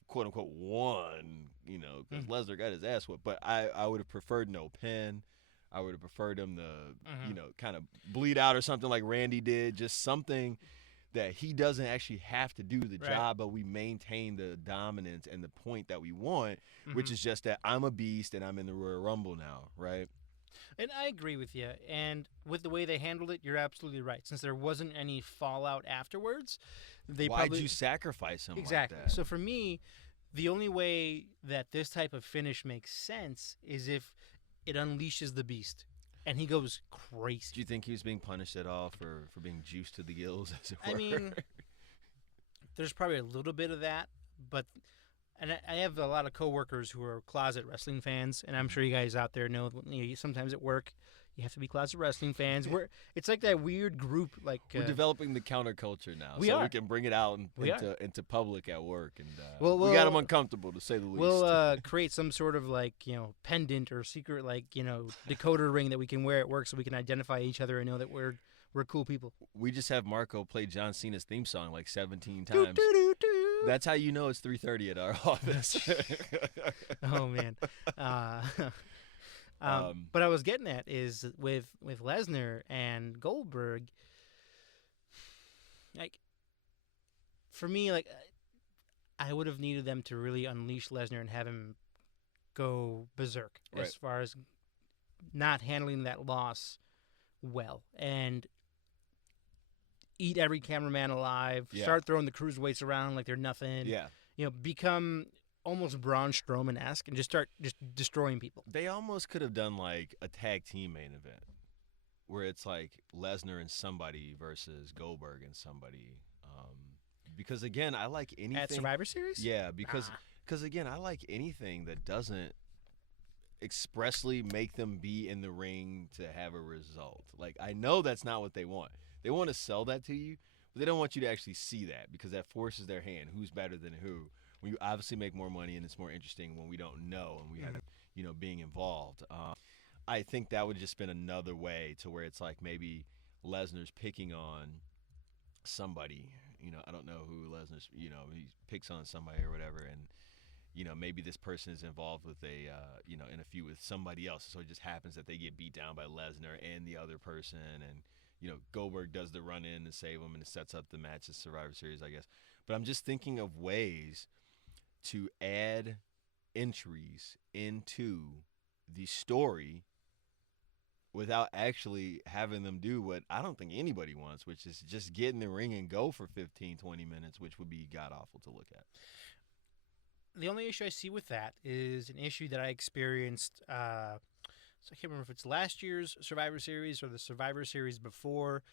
quote unquote, won, because Lesnar got his ass whooped. But I would have preferred no pin. I would have preferred him to, kind of bleed out or something like Randy did. Just something that he doesn't actually have to do the job, but we maintain the dominance and the point that we want, which is just that I'm a beast and I'm in the Royal Rumble now, right? And I agree with you. And with the way they handled it, you're absolutely right. Since there wasn't any fallout afterwards, why'd you sacrifice him exactly like that? So for me, the only way that this type of finish makes sense is if it unleashes the beast, and he goes crazy. Do you think he was being punished at all for being juiced to the gills, as it were? I mean, there's probably a little bit of that, but I have a lot of coworkers who are closet wrestling fans, and I'm sure you guys out there know, sometimes at work you have to be closet wrestling fans. It's like that weird group. Like we're developing the counterculture now, we can bring it out into public at work, and we got them uncomfortable to say the least. We'll create some sort of pendant or secret decoder ring that we can wear at work, so we can identify each other and know that we're We're cool people. We just have Marco play John Cena's theme song like 17 Doo, times. doo, doo, doo. That's how you know it's 3:30 at our office. Oh man. But I was getting at is with Lesnar and Goldberg, like, for me, like, I would have needed them to really unleash Lesnar and have him go berserk Right. as far as not handling that loss well and eat every cameraman alive, Yeah. start throwing the cruiserweights around like they're nothing. Yeah. You know, become almost Braun Strowman-esque and just start just destroying people. They almost could have done like a tag team main event where it's like Lesnar and somebody versus Goldberg and somebody. Because again, I like anything At Survivor Series? Yeah, because again, I like anything that doesn't expressly make them be in the ring to have a result. Like, I know that's not what they want. They want to sell that to you, but they don't want you to actually see that because that forces their hand. Who's better than who? When you obviously make more money and it's more interesting when we don't know and we have, being involved. I think that would just been another way to where it's like maybe Lesnar's picking on somebody. I don't know who Lesnar's, he picks on somebody or whatever, and maybe this person is involved with in a feud with somebody else. So it just happens that they get beat down by Lesnar and the other person, and Goldberg does the run in and save him, and it sets up the match at Survivor Series, I guess. But I'm just thinking of ways to add entries into the story without actually having them do what I don't think anybody wants, which is just get in the ring and go for 15, 20 minutes, which would be god-awful to look at. The only issue I see with that is an issue that I experienced, so I can't remember if it's last year's Survivor Series or the Survivor Series before,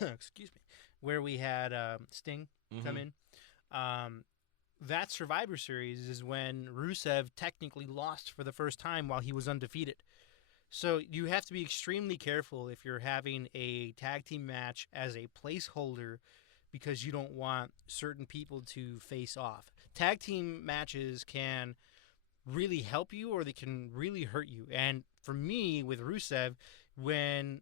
excuse me, where we had Sting come in. That Survivor Series is when Rusev technically lost for the first time while he was undefeated. So you have to be extremely careful if you're having a tag team match as a placeholder because you don't want certain people to face off. Tag team matches can really help you or they can really hurt you. And for me, with Rusev, when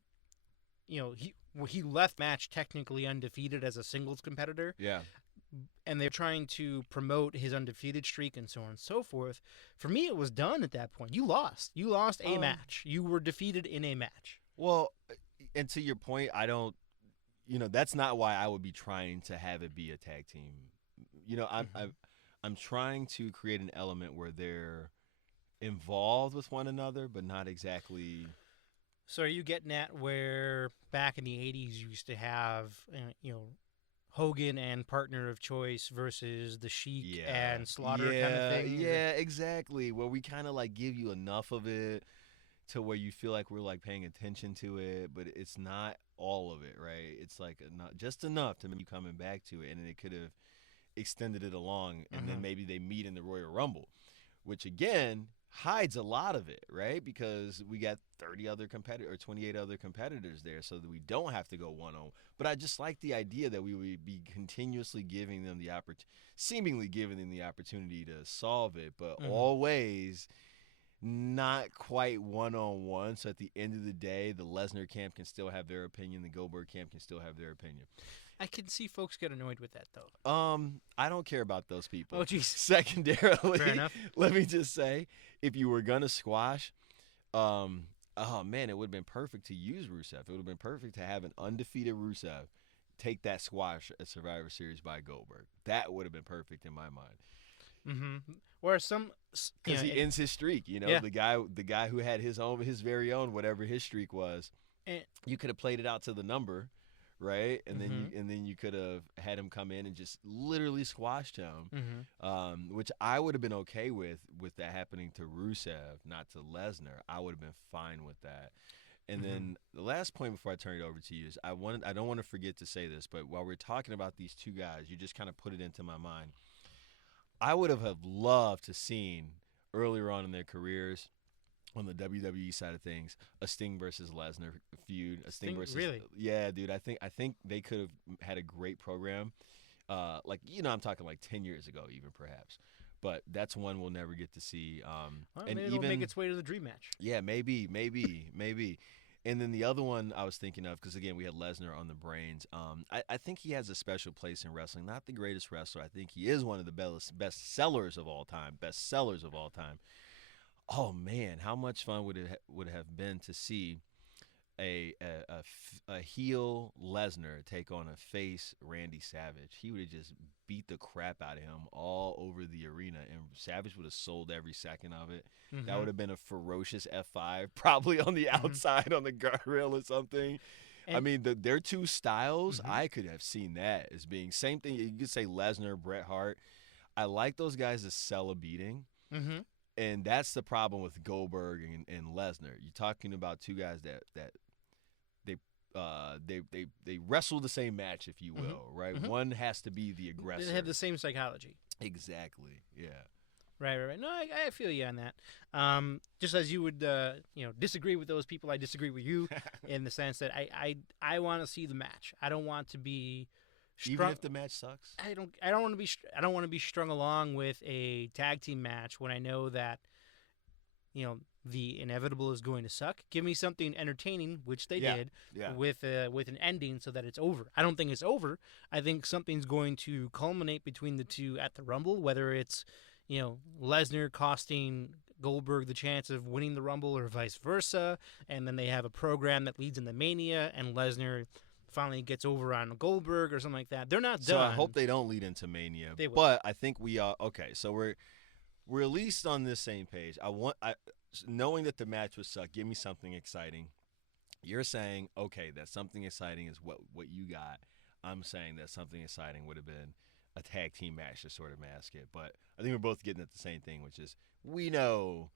he left match technically undefeated as a singles competitor. Yeah. And they're trying to promote his undefeated streak and so on and so forth. For me, it was done at that point. You lost. You lost a match. You were defeated in a match. Well, and to your point, I don't, that's not why I would be trying to have it be a tag team. I'm trying to create an element where they're involved with one another, but not exactly. So are you getting at where back in the 80s you used to have, Hogan and Partner of Choice versus the Sheik and Slaughter kind of thing? Yeah, exactly. Where we kind of like give you enough of it to where you feel like we're like paying attention to it, but it's not all of it, right? It's like not just enough to make you coming back to it, and it could have extended it along, and then maybe they meet in the Royal Rumble, which again hides a lot of it, right? Because we got 30 other competitors or 28 other competitors there, so that we don't have to go one-on. But I just like the idea that we would be continuously giving them the seemingly giving them the opportunity to solve it, but always not quite one-on-one. So at the end of the day, the Lesnar camp can still have their opinion, the Goldberg camp can still have their opinion. I can see folks get annoyed with that, though. I don't care about those people. Oh, jeez. Secondarily, fair enough. Let me just say, if you were gonna squash, oh man, it would have been perfect to use Rusev. It would have been perfect to have an undefeated Rusev take that squash at Survivor Series by Goldberg. That would have been perfect in my mind. Or some because he ends his streak. The guy who had his very own whatever his streak was. And you could have played it out to the number. Right, and then you could have had him come in and just literally squashed him, which I would have been okay with that happening to Rusev, not to Lesnar. I would have been fine with that. And then the last point before I turn it over to you is I don't want to forget to say this, but while we're talking about these two guys, you just kind of put it into my mind. I would have loved to seen earlier on in their careers, on the WWE side of things, a Sting versus Lesnar feud. A Sting versus really? Yeah, dude. I think they could have had a great program. I'm talking like 10 years ago, even perhaps. But that's one we'll never get to see. Well, and maybe even it'll make its way to the dream match. Yeah, maybe. And then the other one I was thinking of, because again we had Lesnar on the brains. I think he has a special place in wrestling. Not the greatest wrestler. I think he is one of the best sellers of all time. Best sellers of all time. Oh man, how much fun would it have been to see a heel Lesnar take on a face Randy Savage? He would have just beat the crap out of him all over the arena, and Savage would have sold every second of it. Mm-hmm. That would have been a ferocious F5, probably on the outside on the guardrail or something. And, I mean, their two styles, I could have seen that as being same thing. You could say Lesnar, Bret Hart. I like those guys to sell a beating. Mm-hmm. And that's the problem with Goldberg and Lesnar. You're talking about two guys that they wrestle the same match, if you will, right? Mm-hmm. One has to be the aggressor. They have the same psychology. Exactly. Yeah. Right. No, I feel you on that. Just as you would, disagree with those people, I disagree with you in the sense that I want to see the match. I don't want to be even if the match sucks. I don't want to be strung along with a tag team match when I know that, the inevitable is going to suck. Give me something entertaining, which they did, with an ending so that it's over. I don't think it's over. I think something's going to culminate between the two at the Rumble, whether it's, Lesnar costing Goldberg the chance of winning the Rumble or vice versa, and then they have a program that leads into Mania, and Lesnar finally gets over on Goldberg or something like that. They're not done. So I hope they don't lead into Mania. They will. But I think we are okay. So we're at least on this same page. Knowing that the match would suck, give me something exciting. You're saying, okay, that something exciting is what you got. I'm saying that something exciting would have been a tag team match to sort of mask it. But I think we're both getting at the same thing, which is we know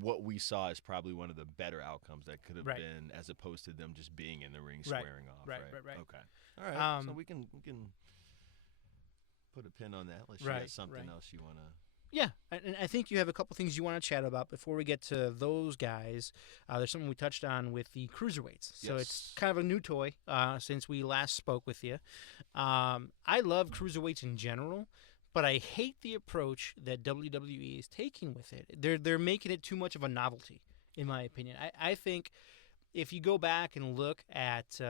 what we saw is probably one of the better outcomes that could have been, as opposed to them just being in the ring squaring off. Right. Okay. All right. So we can put a pin on that. Unless you have something else you want to. Yeah, and I think you have a couple things you want to chat about before we get to those guys. There's something we touched on with the cruiserweights. So it's kind of a new toy since we last spoke with you. I love cruiserweights in general, but I hate the approach that WWE is taking with it. They're making it too much of a novelty, in my opinion. I think if you go back and look at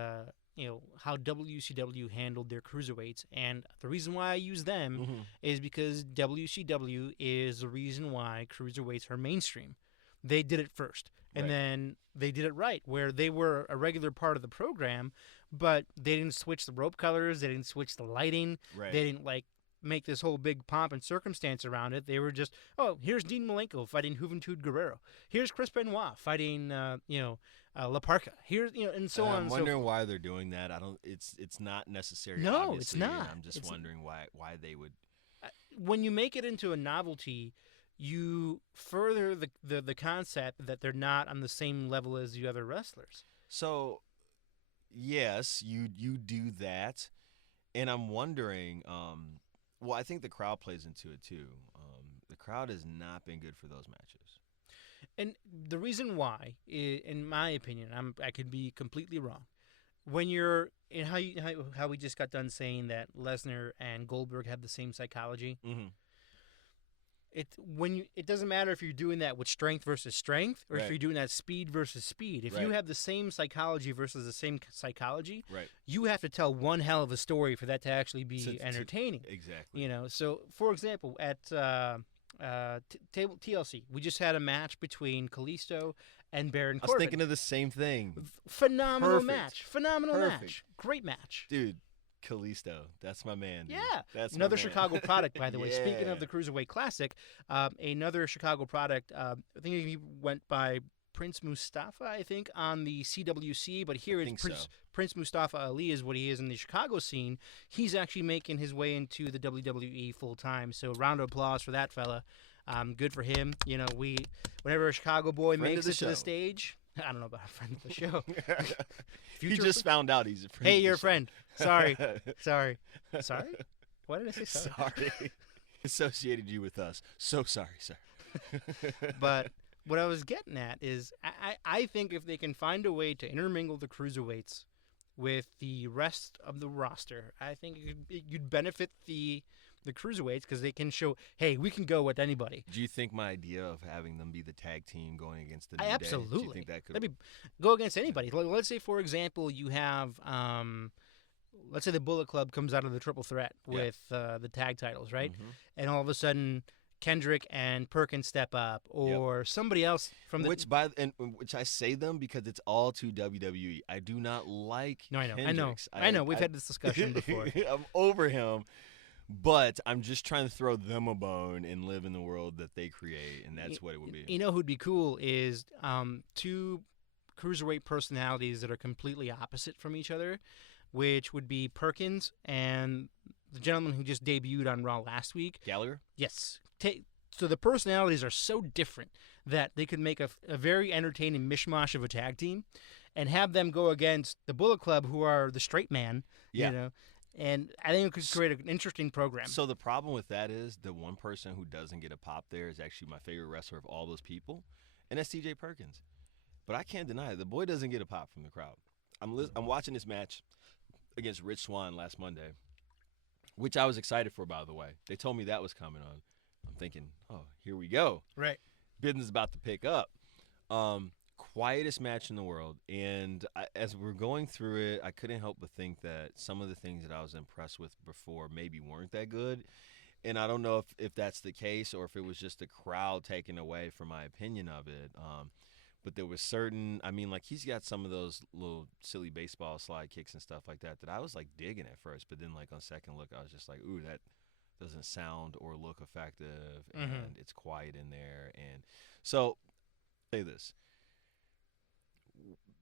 how WCW handled their cruiserweights, and the reason why I use them is because WCW is the reason why cruiserweights are mainstream. They did it first, and then they did it right, where they were a regular part of the program, but they didn't switch the rope colors, they didn't switch the lighting, they didn't make this whole big pomp and circumstance around it. They were just, here's Dean Malenko fighting Juventud Guerrero. Here's Chris Benoit fighting, La Parka. Here's, and so on. I'm wondering why they're doing that. It's not necessary. No, obviously, it's not. I'm just wondering why they would. When you make it into a novelty, you further the concept that they're not on the same level as the other wrestlers. So, yes, you do that, and I'm wondering. Well, I think the crowd plays into it too. The crowd has not been good for those matches. And the reason why, in my opinion, I could be completely wrong. When you're in how we just got done saying that Lesnar and Goldberg have the same psychology. Mm-hmm. It doesn't matter if you're doing that with strength versus strength, or if you're doing that speed versus speed. If you have the same psychology versus the same psychology, you have to tell one hell of a story for that to actually be entertaining. Exactly. So for example, at TLC, we just had a match between Kalisto and Baron Corbin. I was thinking of the same thing. Phenomenal match. Great match. Dude. Kalisto, that's my man. Dude. Yeah, that's another Chicago product, by the way. Speaking of the Cruiserweight Classic, another Chicago product. I think he went by Prince Mustafa, I think, on the CWC, but here it's Prince Mustafa Ali is what he is in the Chicago scene. He's actually making his way into the WWE full time. So round of applause for that fella. Good for him. Whenever a Chicago boy makes it to the stage. I don't know about a friend of the show. He just found out he's a friend. Hey, you're a friend. Sorry. Sorry? Why did I say sorry? Sorry. Associated you with us. So sorry, sir. But what I was getting at is I think if they can find a way to intermingle the cruiserweights with the rest of the roster, I think you'd benefit the the cruiserweights because they can show, hey, we can go with anybody. Do you think my idea of having them be the tag team going against the New Day, Absolutely. do you think that could That'd be, go against anybody. Let's say, for example, you have, let's say the Bullet Club comes out of the triple threat with the tag titles, right? And all of a sudden, Kendrick and Perkins step up, or somebody else from the which I say them because it's all to WWE. I do not like. No, I know, Kendricks. I know. We've had this discussion before. I'm over him, but I'm just trying to throw them a bone and live in the world that they create, and that's what it would be. You know who'd be cool is two cruiserweight personalities that are completely opposite from each other, which would be Perkins and the gentleman who just debuted on Raw last week. Gallagher? Yes. So the personalities are so different that they could make a very entertaining mishmash of a tag team and have them go against the Bullet Club, who are the straight man, you know. And I think it could create an interesting program. So the problem with that is the one person who doesn't get a pop there is actually my favorite wrestler of all those people, and that's TJ Perkins. But I can't deny it. The boy doesn't get a pop from the crowd. I'm watching this match against Rich Swann last Monday, which I was excited for, by the way. They told me that was coming on. I'm thinking, oh, here we go. Right. Business about to pick up. Quietest match in the world. And as we're going through it, I couldn't help but think that some of the things that I was impressed with before maybe weren't that good. And I don't know if that's the case or if it was just the crowd taking away from my opinion of it. But there was certain, like he's got some of those little silly baseball slide kicks and stuff like that I was like digging at first. But then like on second look, I was just like, ooh, that doesn't sound or look effective, and it's quiet in there. And so, say this: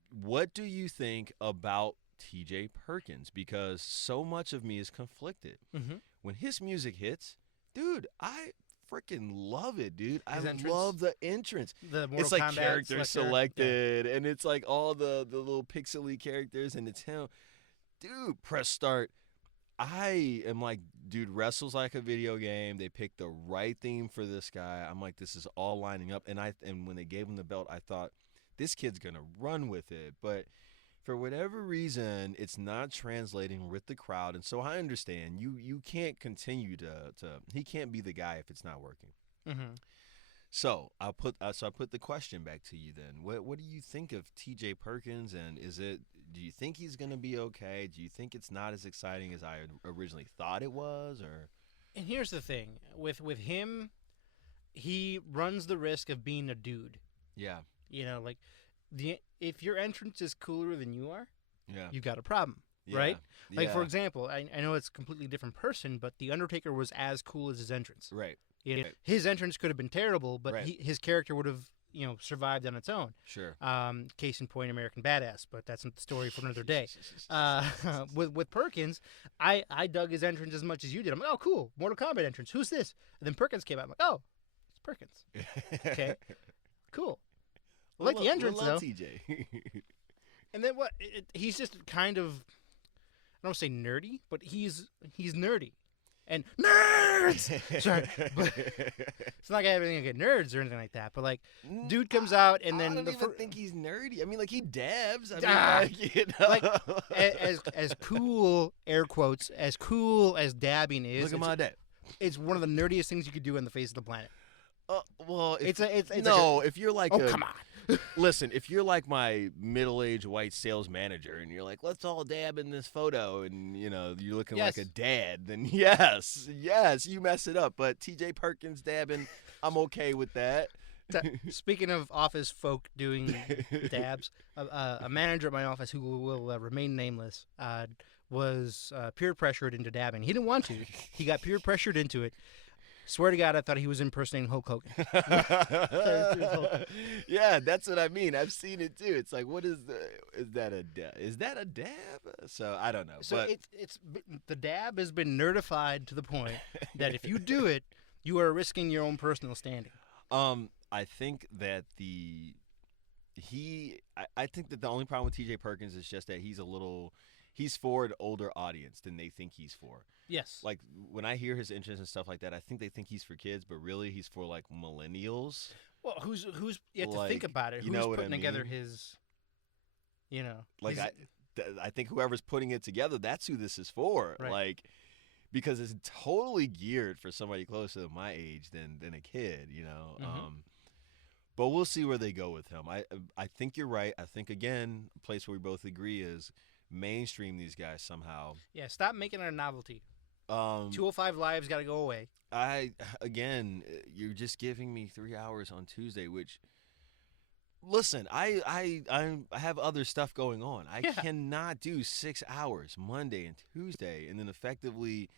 what do you think about TJ Perkins? Because so much of me is conflicted. When his music hits, dude, I freaking love it, dude. I love the entrance. It's like character selected, and it's like all the little pixely characters, and it's him. Dude, press start. I am like, dude, wrestles like a video game. They picked the right theme for this guy. I'm like, this is all lining up. And when they gave him the belt, I thought, this kid's going to run with it. But for whatever reason, it's not translating with the crowd. And so I understand. You can't continue to he can't be the guy if it's not working. So I put the question back to you then. What do you think of TJ Perkins, and do you think he's going to be okay? Do you think it's not as exciting as I originally thought it was? Or And here's the thing with him, he runs the risk of being a dude. Yeah. You know, like if your entrance is cooler than you are, you got a problem, right? Like for example, I know it's a completely different person, but the Undertaker was as cool as his entrance. Right. His entrance could have been terrible, but his character would have, survived on its own. Sure. Case in point, American Badass, but that's a story for another day. With Perkins, I dug his entrance as much as you did. I'm like, oh, cool, Mortal Kombat entrance. Who's this? And then Perkins came out. I'm like, oh, it's Perkins. Okay, cool. I like the entrance, though. TJ. And then what? He's just kind of, I don't say nerdy, but he's nerdy. And nerds! Sorry. But it's not like I have anything against nerds or anything like that. But, like, dude comes out and then... I don't even think he's nerdy. I mean, like, he dabs. Like, as cool, air quotes, as cool as dabbing is... Look at my dab. It's one of the nerdiest things you could do on the face of the planet. Well, if if you're like come on. Listen, if you're like my middle-aged white sales manager and you're like, let's all dab in this photo and, you're looking like a dad, then yes, you mess it up. But TJ Perkins dabbing, I'm okay with that. Speaking of office folk doing dabs, a manager at my office who will remain nameless was peer pressured into dabbing. He didn't want to. He got peer pressured into it. Swear to God, I thought he was impersonating Hulk Hogan. Yeah, that's what I mean. I've seen it too. It's like, what is that a dab? So I don't know. So but it's the dab has been nerdified to the point that if you do it, you are risking your own personal standing. I think that I think that the only problem with TJ Perkins is just that he's for an older audience than they think he's for. Yes. Like, when I hear his interests and stuff like that, I think they think he's for kids, but really he's for, like, millennials. Well, who's you have to think about it. Who's putting together his, Like, I think whoever's putting it together, that's who this is for. Right. Like, because it's totally geared for somebody closer to my age than a kid, you know. But we'll see where they go with him. I think you're right. I think, again, a place where we both agree is mainstream these guys somehow. Yeah, stop making it a novelty. 205 Live's got to go away. You're just giving me 3 hours on Tuesday, which, listen, I have other stuff going on. I cannot do 6 hours Monday and Tuesday and then effectively,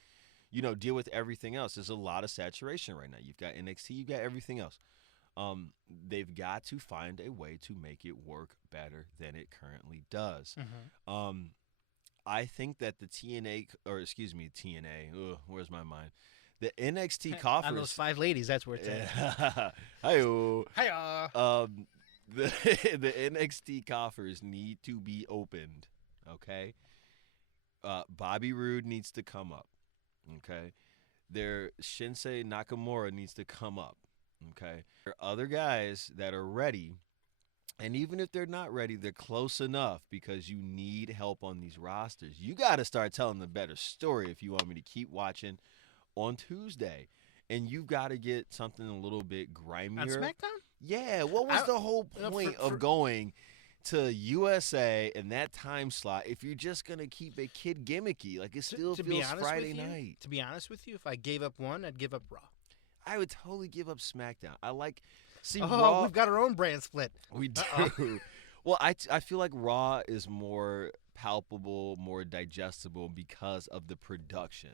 deal with everything else. There's a lot of saturation right now. You've got NXT, you've got everything else. They've got to find a way to make it work better than it currently does. I think that the TNA, where's my mind? The NXT coffers. On those 5 ladies, that's where it's at. Hi-yo. Hiya. The NXT coffers need to be opened, okay? Bobby Roode needs to come up, okay? Shinsei Nakamura needs to come up, okay? There are other guys that are ready, and even if they're not ready, they're close enough because you need help on these rosters. You got to start telling the better story if you want me to keep watching on Tuesday. And you've got to get something a little bit grimier. On SmackDown? Yeah. What was the whole point of going to USA in that time slot if you're just going to keep a kid gimmicky? Like, it still feels Friday night. To be honest with you, if I gave up one, I'd give up Raw. I would totally give up SmackDown. Raw. We've got our own brand split. We do. Well, I feel like Raw is more palpable, more digestible because of the production.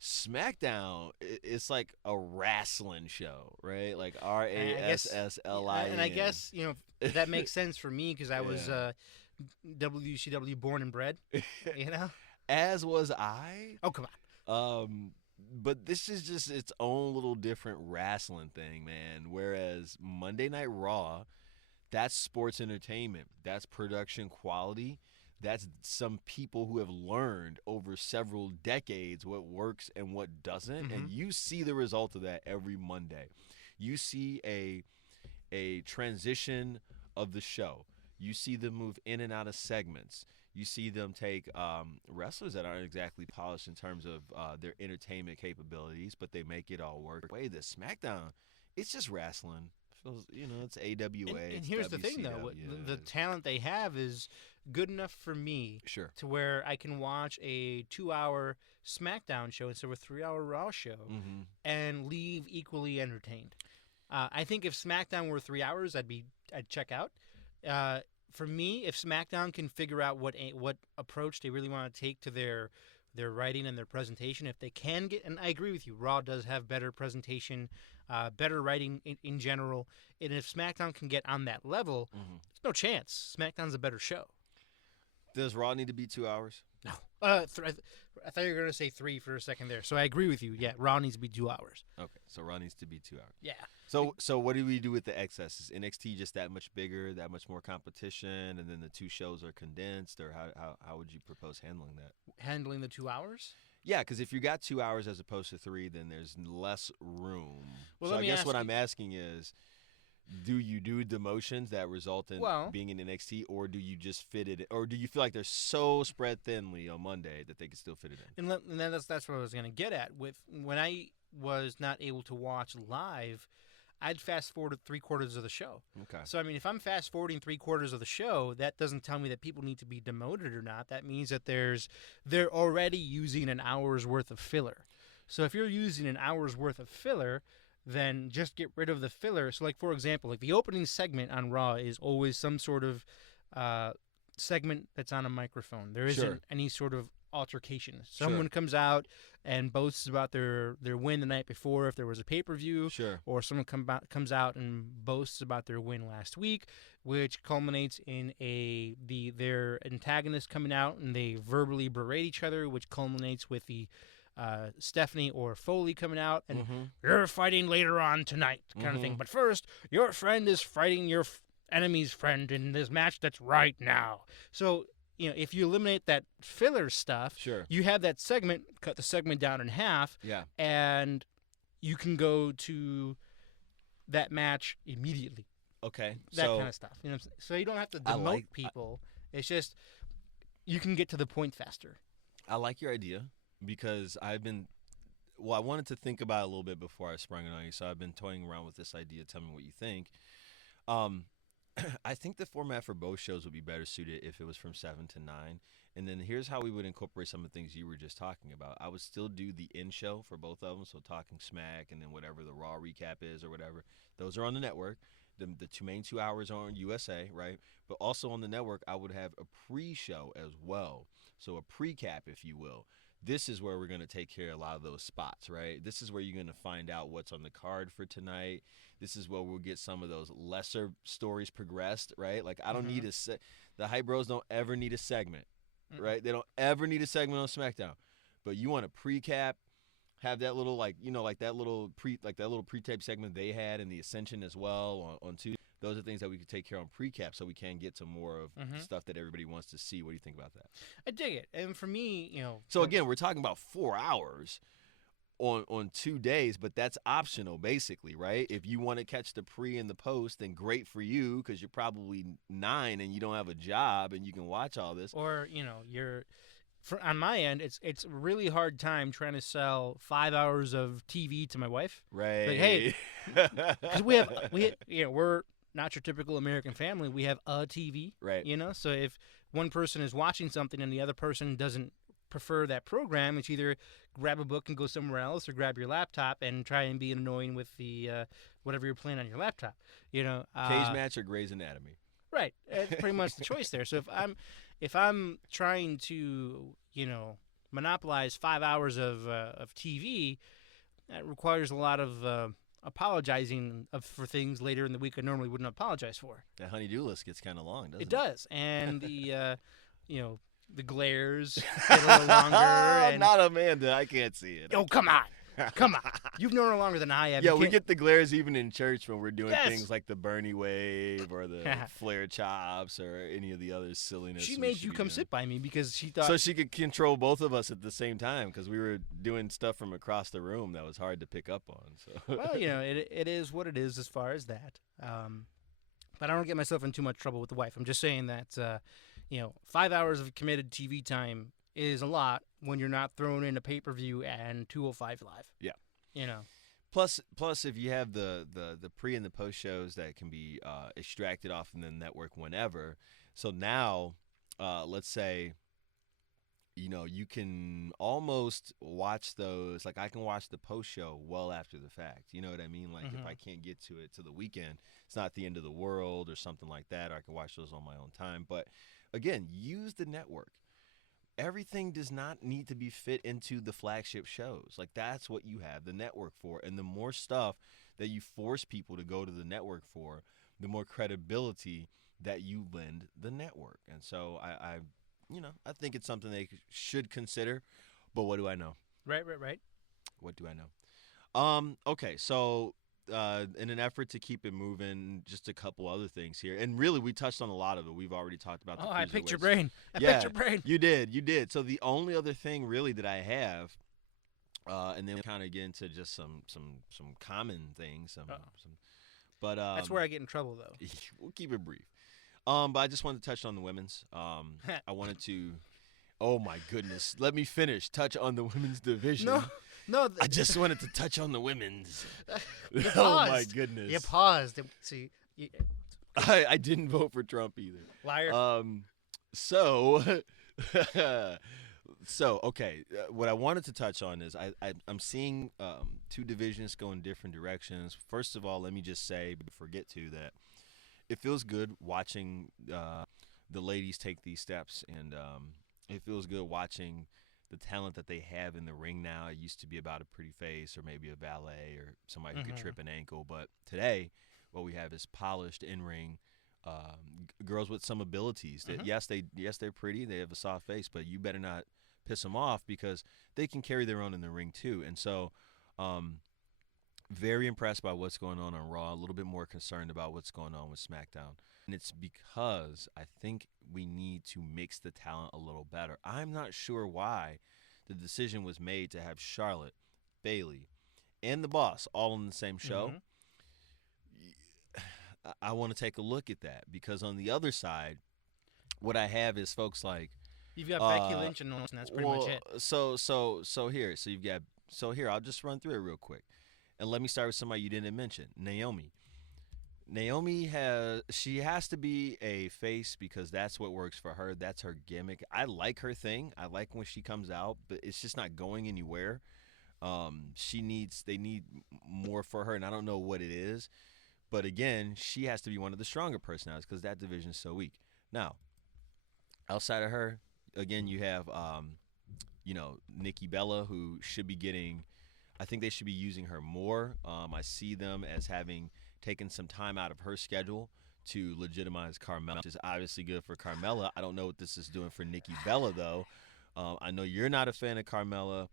SmackDown, it's like a wrestling show, right? Like RASSLIN. And I guess, that makes sense for me because I was WCW born and bred, As was I. Oh, come on. But this is just its own little different wrestling thing, man. Whereas Monday Night Raw, that's sports entertainment. That's production quality. That's some people who have learned over several decades what works and what doesn't. And you see the result of that every Monday. You see a transition of the show. You see them move in and out of segments. You see them take wrestlers that aren't exactly polished in terms of their entertainment capabilities, but they make it all work. The way the SmackDown, it's just wrestling. It's AWA. And here's the thing, though. The talent they have is good enough for me to where I can watch a 2-hour SmackDown show instead of a 3-hour Raw show and leave equally entertained. I think if SmackDown were 3 hours, I'd check out. For me, if SmackDown can figure out what approach they really want to take to their writing and their presentation, if they can get, and I agree with you, Raw does have better presentation, better writing in general, and if SmackDown can get on that level, there's no chance. SmackDown's a better show. Does Raw need to be 2 hours? No. I thought you were going to say 3 for a second there, so I agree with you. Yeah, Raw needs to be 2 hours. Okay, so Raw needs to be 2 hours. Yeah. So what do we do with the excess? Is NXT just that much bigger, that much more competition, and then the 2 shows are condensed, or how would you propose handling that? Handling the 2 hours? Yeah, because if you got 2 hours as opposed to 3, then there's less room. Well, so I guess what I'm asking is, do you do demotions that result in being in NXT, or do you just fit it, or do you feel like they're so spread thinly on Monday that they can still fit it in? And that's what I was going to get at. When I was not able to watch live, I'd fast forward 3/4 of the show. Okay. So, I mean, if I'm fast forwarding 3/4 of the show, that doesn't tell me that people need to be demoted or not. That means that they're already using an hour's worth of filler. So if you're using an hour's worth of filler, then just get rid of the filler. So, like, for example, like the opening segment on Raw is always some sort of segment that's on a microphone. There isn't any sort of altercation. Someone comes out and boasts about their win the night before if there was a pay-per-view, or someone comes out and boasts about their win last week, which culminates in their antagonist coming out and they verbally berate each other, which culminates with the Stephanie or Foley coming out and you're fighting later on tonight kind of thing. But first, your friend is fighting your enemy's friend in this match that's right now. So, if you eliminate that filler stuff, you have that segment, cut the segment down in half, and you can go to that match immediately. Okay. That kind of stuff. You know what I'm saying? So you don't have to demote people. It's just you can get to the point faster. I like your idea. because I wanted to think about it a little bit before I sprung it on you, so I've been toying around with this idea. Tell me what you think. I think the format for both shows would be better suited if it was from 7 to 9. And then here's how we would incorporate some of the things you were just talking about. I would still do the in show for both of them, so Talking Smack and then whatever the Raw recap is or whatever. Those are on the network. The main 2 hours are on USA, right? But also on the network, I would have a pre-show as well. So a pre-cap, if you will. This is where we're going to take care of a lot of those spots, right? This is where you're going to find out what's on the card for tonight. This is where we'll get some of those lesser stories progressed, right? Like, I don't need the Hype Bros don't ever need a segment, right? They don't ever need a segment on SmackDown. But you want a pre-cap, have that little, that little pre-tape segment they had in the Ascension as well on Tuesday. Those are things that we could take care of on pre-cap so we can get to more of stuff that everybody wants to see. What do you think about that? I dig it. And for me, So, again, we're talking about 4 hours on 2 days, but that's optional, basically, right? If you want to catch the pre and the post, then great for you because you're probably 9 and you don't have a job and you can watch all this. Or, on my end, it's a really hard time trying to sell 5 hours of TV to my wife. Right. Like, hey, because we're not your typical American family. We have a TV, right? So if one person is watching something and the other person doesn't prefer that program, it's either grab a book and go somewhere else, or grab your laptop and try and be annoying with the whatever you're playing on your laptop. Cage Match or Grey's Anatomy. Right. It's pretty much the choice there. So if I'm trying to monopolize 5 hours of TV, that requires a lot of apologizing for things later in the week I normally wouldn't apologize for. That honey-do list gets kind of long, doesn't it? It does, and the glares get a little longer. And, not Amanda, I can't see it. Oh, come on. You've known her longer than I have. Yeah, we get the glares even in church when we're doing Yes. things like the Bernie wave or the flare chops or any of the other silliness. She we made should you be come doing. sit by me because she thought. So she could control both of us at the same time because we were doing stuff from across the room that was hard to pick up on. So. Well, it is what it is as far as that. But I don't get myself in too much trouble with the wife. I'm just saying that, 5 hours of committed TV time is a lot when you're not throwing in a pay-per-view and 205 Live. Yeah. Plus, if you have the pre and the post shows that can be extracted off from the network whenever. So now, let's say, you can almost watch those. Like I can watch the post show well after the fact. You know what I mean? Like if I can't get to it to the weekend, it's not the end of the world or something like that. Or I can watch those on my own time. But again, use the network. Everything does not need to be fit into the flagship shows. Like that's what you have the network for. And the more stuff that you force people to go to the network for, the more credibility that you lend the network. And so I think it's something they should consider. But what do I know? Right. What do I know? Okay, so in an effort to keep it moving, just a couple other things here. And really, we touched on a lot of it. We've already talked about the I picked your cruiserweights. brain. I picked your brain. You did. So the only other thing really that I have, and then we kind of get into just some common things. But That's where I get in trouble, though. We'll keep it brief. But I just wanted to touch on the women's. I wanted to. Oh my goodness! Let me finish. Touch on the women's division. No. I just wanted to touch on the women's. You Oh paused. my goodness! You paused. See, I didn't vote for Trump either. liar. So okay. What I wanted to touch on is I'm seeing two divisions go in different directions. First of all, let me just say, forget to that it feels good watching the ladies take these steps, and it feels good watching the talent that they have in the ring now. It used to be about a pretty face or maybe a valet or somebody who could trip an ankle, but today what we have is polished in-ring girls with some abilities. That they're pretty, they have a soft face, but you better not piss them off because they can carry their own in the ring too. And so very impressed by what's going on Raw, a little bit more concerned about what's going on with SmackDown. And it's because I think we need to mix the talent a little better. I'm not sure why the decision was made to have Charlotte, Bayley, and the Boss all on the same show. I want to take a look at that because on the other side, what I have is folks like You've got Becky Lynch and that's pretty much it. So here, I'll just run through it real quick. And let me start with somebody you didn't mention, Naomi. Naomi has to be a face because that's what works for her. That's her gimmick. I like her thing. I like when she comes out, but it's just not going anywhere. They need more for her, and I don't know what it is. But again, she has to be one of the stronger personalities because that division is so weak. Now, outside of her, again, you have, Nikki Bella, who should be getting. I think they should be using her more. I see them as having taken some time out of her schedule to legitimize Carmella, which is obviously good for Carmella. I don't know what this is doing for Nikki Bella, though. I know you're not a fan of Carmella.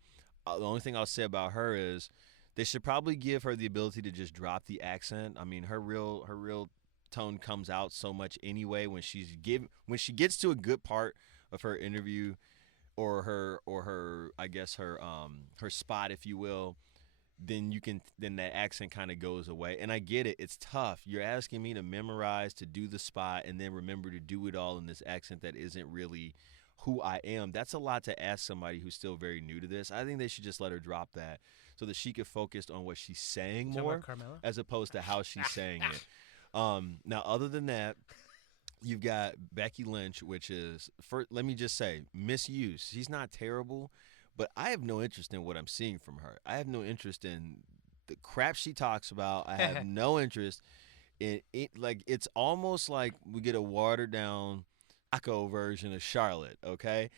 The only thing I'll say about her is they should probably give her the ability to just drop the accent. I mean, her real tone comes out so much anyway when she gets to a good part of her interview or her I guess her spot, if you will. Then that accent kind of goes away. And I get it. It's tough. You're asking me to memorize, to do the spot, and then remember to do it all in this accent that isn't really who I am. That's a lot to ask somebody who's still very new to this. I think they should just let her drop that so that she could focus on what she's saying more as opposed to how she's saying it. Now, other than that, you've got Becky Lynch, which is, let me just say, misuse. She's not terrible. But I have no interest in what I'm seeing from her. I have no interest in the crap she talks about. I have no interest in it. Like, it's almost like we get a watered down taco version of Charlotte, okay?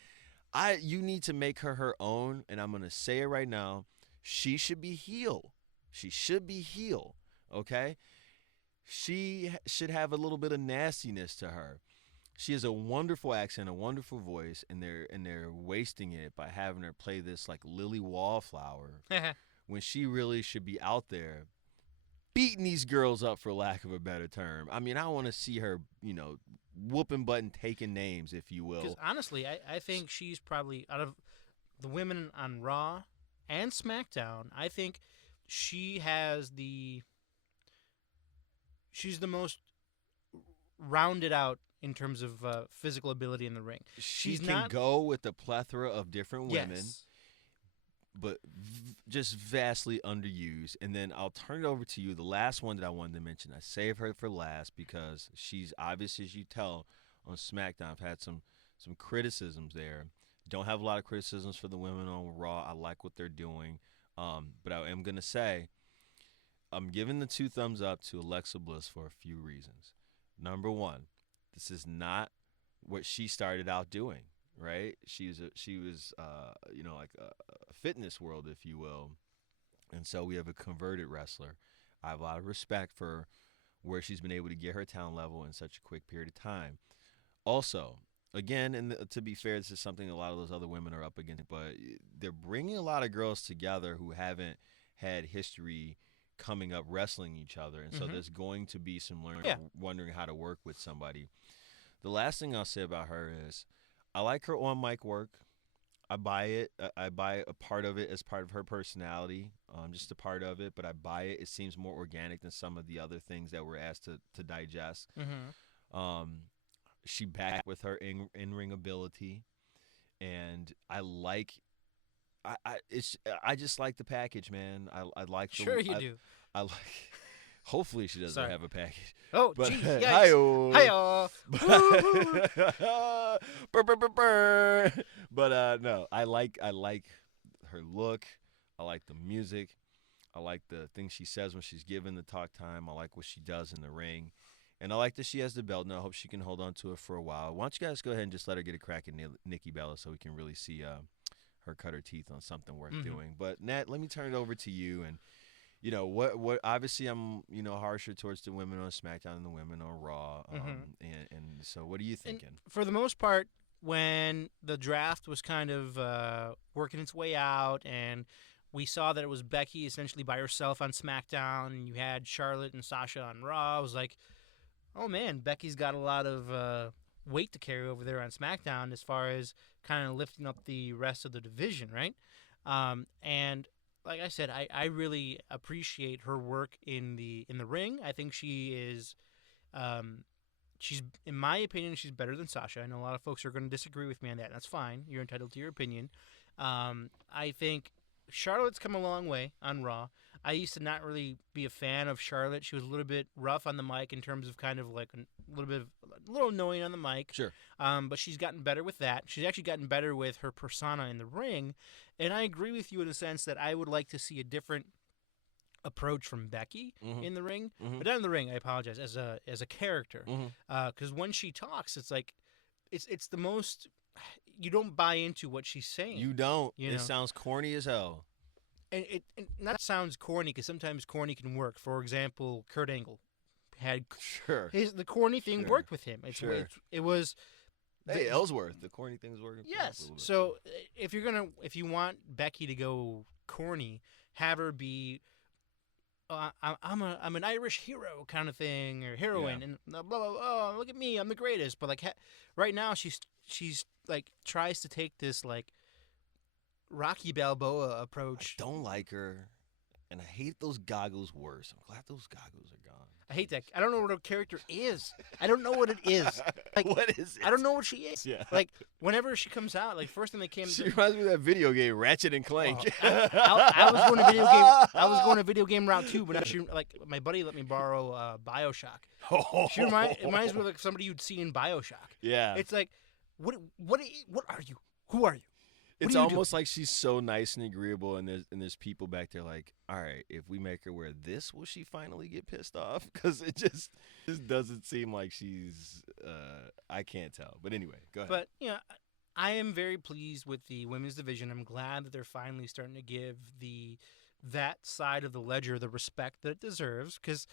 You need to make her own, and I'm going to say it right now. She should be heel. She should be heel, okay? She should have a little bit of nastiness to her. She has a wonderful accent, a wonderful voice, and they're wasting it by having her play this like Lily Wallflower when she really should be out there beating these girls up, for lack of a better term. I mean, I want to see her, whooping butt and taking names, if you will. Because honestly, I think she's probably, out of the women on Raw and SmackDown, I think she's the most rounded out in terms of physical ability in the ring. She can go with a plethora of different women, but just vastly underused. And then I'll turn it over to you. The last one that I wanted to mention, I saved her for last because she's obvious, as you tell, on SmackDown. I've had some criticisms there. Don't have a lot of criticisms for the women on Raw. I like what they're doing. But I am going to say I'm giving the 2 thumbs up to Alexa Bliss for a few reasons. Number one, this is not what she started out doing, right? She was like a fitness world, if you will. And so we have a converted wrestler. I have a lot of respect for where she's been able to get her talent level in such a quick period of time. Also, again, and to be fair, this is something a lot of those other women are up against, but they're bringing a lot of girls together who haven't had history coming up wrestling each other. And so there's going to be some learning, wondering how to work with somebody. The last thing I'll say about her is I like her on mic work. I buy it. I buy a part of it as part of her personality, just a part of it, but I buy it. It seems more organic than some of the other things that we're asked to digest. She backed with her in-ring ability, and I just like the package, man. I like the, sure you do. I like. Hopefully she doesn't have a package. Oh, but gee, hi-oh. But no, I like her look. I like the music. I like the things she says when she's given the talk time. I like what she does in the ring. And I like that she has the belt, and I hope she can hold on to it for a while. Why don't you guys go ahead and just let her get a crack at Nikki Bella so we can really see her cut her teeth on something worth doing. But, Nat, let me turn it over to you. And, what obviously I'm, harsher towards the women on SmackDown than the women on Raw. And so what are you thinking? And for the most part, when the draft was kind of working its way out and we saw that it was Becky essentially by herself on SmackDown and you had Charlotte and Sasha on Raw, I was like, oh, man, Becky's got a lot of weight to carry over there on SmackDown as far as kind of lifting up the rest of the division, right? And like I said, I really appreciate her work in the ring. I think she is she's, in my opinion, she's better than Sasha. I know a lot of folks are going to disagree with me on that. That's fine. You're entitled to your opinion. I think Charlotte's come a long way on Raw. I used to not really be a fan of Charlotte. She was a little bit rough on the mic in terms of kind of like a little annoying on the mic. Sure. But she's gotten better with that. She's actually gotten better with her persona in the ring. And I agree with you in the sense that I would like to see a different approach from Becky in the ring, but not in the ring. I apologize, as a character, because when she talks, it's like it's the most, you don't buy into what she's saying. You don't. You It know? sounds corny as hell. And it not sounds corny because sometimes corny can work. For example, Kurt Angle had Sure. the corny thing Sure. worked with him. Sure. It was. Hey, Ellsworth, the corny thing's working. for us a Yes. little bit. So if you want Becky to go corny, have her be, I'm an Irish hero kind of thing, or heroine, and blah blah blah. Oh, look at me, I'm the greatest. But like right now, she's like tries to take this like Rocky Balboa approach. I don't like her, and I hate those goggles worse. I'm glad those goggles are gone. I hate that. I don't know what her character is. I don't know what it is. Like, What is it? I don't know what she is. Yeah. Like whenever she comes out, like first thing they came. She reminds me of that video game, Ratchet and Clank. I was going to video game. I was going to video game route too, but she, like my buddy let me borrow BioShock. She reminds me of like somebody you'd see in BioShock. Yeah. It's like, what are you? Who are you? What It's are you almost like she's so nice and agreeable, and there's people back there like, all right, if we make her wear this, will she finally get pissed off? Because it just doesn't seem like she's. I can't tell. But anyway, go ahead. But I am very pleased with the women's division. I'm glad that they're finally starting to give that side of the ledger the respect that it deserves. Because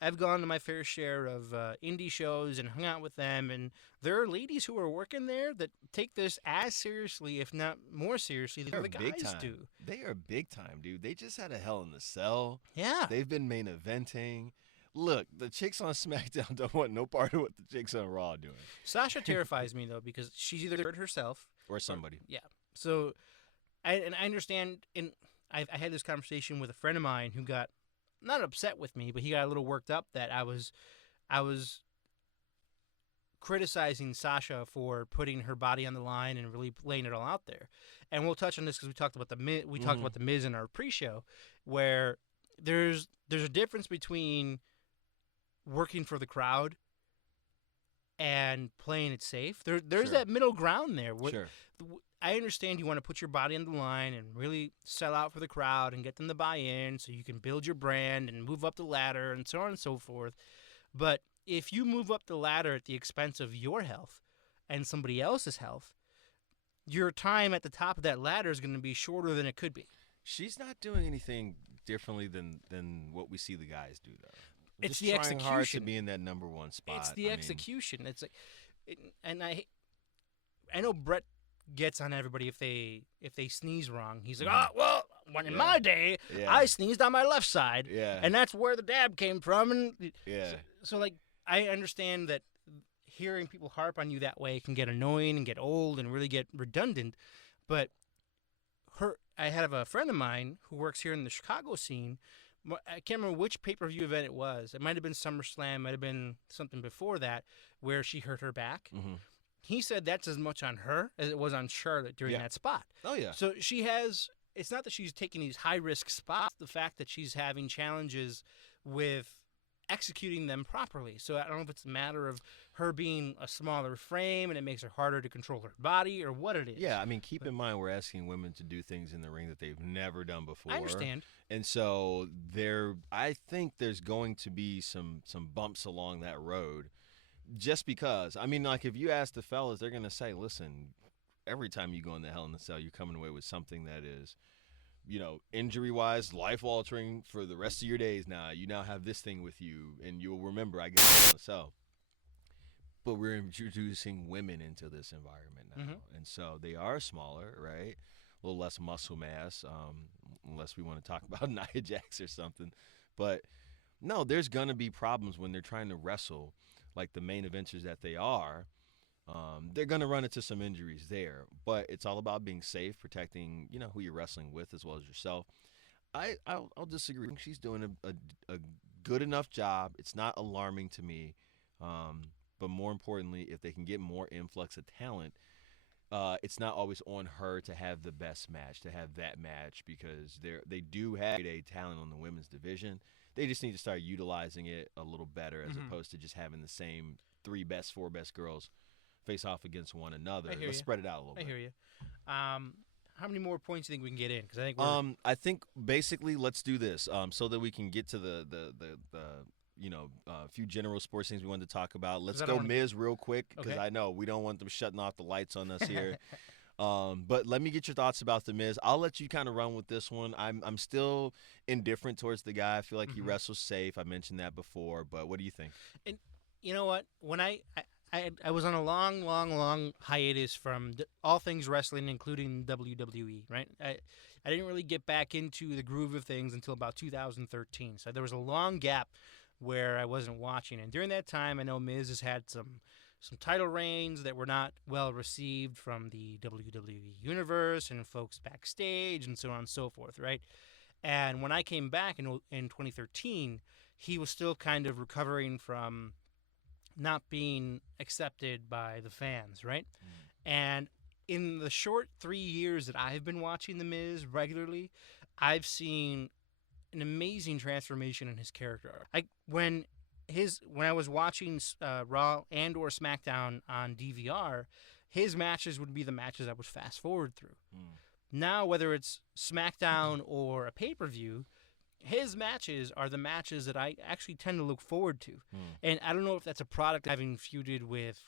I've gone to my fair share of indie shows and hung out with them, and there are ladies who are working there that take this as seriously, if not more seriously, than the big guys time. do. They are big time, dude. They just had a Hell in the Cell. Yeah. They've been main eventing. Look, the chicks on SmackDown don't want no part of what the chicks on Raw are doing. Sasha terrifies me though because she's either hurt herself Or somebody. Yeah. So, I understand. And I had this conversation with a friend of mine who got not upset with me, but he got a little worked up that I was criticizing Sasha for putting her body on the line and really laying it all out there. And we'll touch on this because we talked about the Miz in our pre-show, where there's a difference between working for the crowd and playing it safe. There's Sure. that middle ground there. Sure. I understand you want to put your body on the line and really sell out for the crowd and get them to buy in so you can build your brand and move up the ladder and so on and so forth. But if you move up the ladder at the expense of your health and somebody else's health, your time at the top of that ladder is going to be shorter than it could be. She's not doing anything differently than what we see the guys do, though. It's Just the trying hard to execution. be in that number one spot. It's the I mean, execution. It's like, and I know Brett gets on everybody if they sneeze wrong. He's like, oh well, when in my day, Yeah. I sneezed on my left side, Yeah. and that's where the dab came from. And Yeah. so like I understand that hearing people harp on you that way can get annoying and get old and really get redundant, but I have a friend of mine who works here in the Chicago scene. I can't remember which pay-per-view event it was. It might have been SummerSlam, might have been something before that, where she hurt her back. Mm-hmm. He said that's as much on her as it was on Charlotte during that spot. Oh, yeah. So she has, it's not that she's taking these high-risk spots, the fact that she's having challenges with executing them properly. So I don't know if it's a matter of her being a smaller frame and it makes her harder to control her body or what it is. Yeah, I mean, keep in mind we're asking women to do things in the ring that they've never done before. I understand. And so I think there's going to be some bumps along that road just because. I mean, like if you ask the fellas, they're going to say, listen, every time you go in the Hell in the Cell, you're coming away with something that is, injury-wise, life-altering for the rest of your days now. You now have this thing with you, and you'll remember I get Hell in the Cell. But we're introducing women into this environment now. Mm-hmm. And so they are smaller, right? A little less muscle mass, unless we want to talk about Nia Jax or something. But, no, there's going to be problems when they're trying to wrestle like the main eventers that they are. They're going to run into some injuries there. But it's all about being safe, protecting, who you're wrestling with as well as yourself. I'll disagree. I think she's doing a good enough job. It's not alarming to me. but more importantly, if they can get more influx of talent, it's not always on her to have the best match, to have that match, because they do have a talent on the women's division. They just need to start utilizing it a little better, as opposed to just having the same 4 best girls face off against one another. Let's spread it out a little bit. I hear you. How many more points do you think we can get in? Because I think I think basically let's do this so that we can get to the few general sports things we wanted to talk about. Let's go Miz real quick, because I know we don't want them shutting off the lights on us here. But let me get your thoughts about the Miz. I'll let you kind of run with this one. I'm still indifferent towards the guy. I feel like he wrestles safe. I mentioned that before, but what do you think? And you know what? When I was on a long hiatus from all things wrestling, including WWE, right? I didn't really get back into the groove of things until about 2013. So there was a long gap where I wasn't watching. And during that time, I know Miz has had some title reigns that were not well received from the WWE universe and folks backstage and so on and so forth, right? And when I came back in 2013, he was still kind of recovering from not being accepted by the fans, right? And in the short 3 years that I've been watching The Miz regularly, I've seen an amazing transformation in his character. When I was watching Raw and or SmackDown on DVR, his matches would be the matches I would fast forward through. Now, whether it's SmackDown or a pay-per-view, his matches are the matches that I actually tend to look forward to. And I don't know if that's a product of having feuded with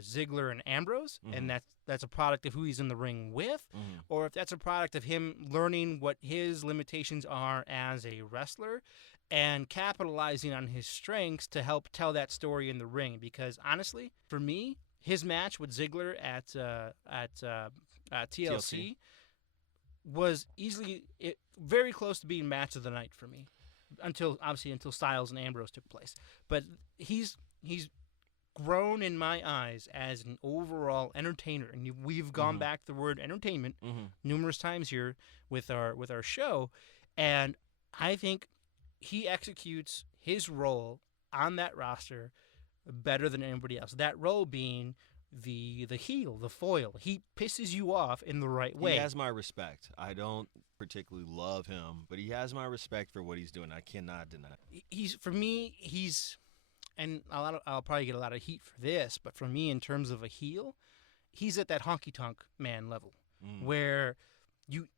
Ziggler and Ambrose, and that's a product of who he's in the ring with, or if that's a product of him learning what his limitations are as a wrestler and capitalizing on his strengths to help tell that story in the ring. Because honestly, for me, his match with Ziggler at TLC was easily very close to being match of the night for me, until Styles and Ambrose took place. But he's grown in my eyes as an overall entertainer, and we've gone back to the word entertainment numerous times here with our show, and I think he executes his role on that roster better than anybody else. That role being the heel, the foil. He pisses you off in the right way. He has my respect. I don't particularly love him, but he has my respect for what he's doing. I cannot deny it. And I'll probably get a lot of heat for this, but for me, in terms of a heel, he's at that honky-tonk man level, where you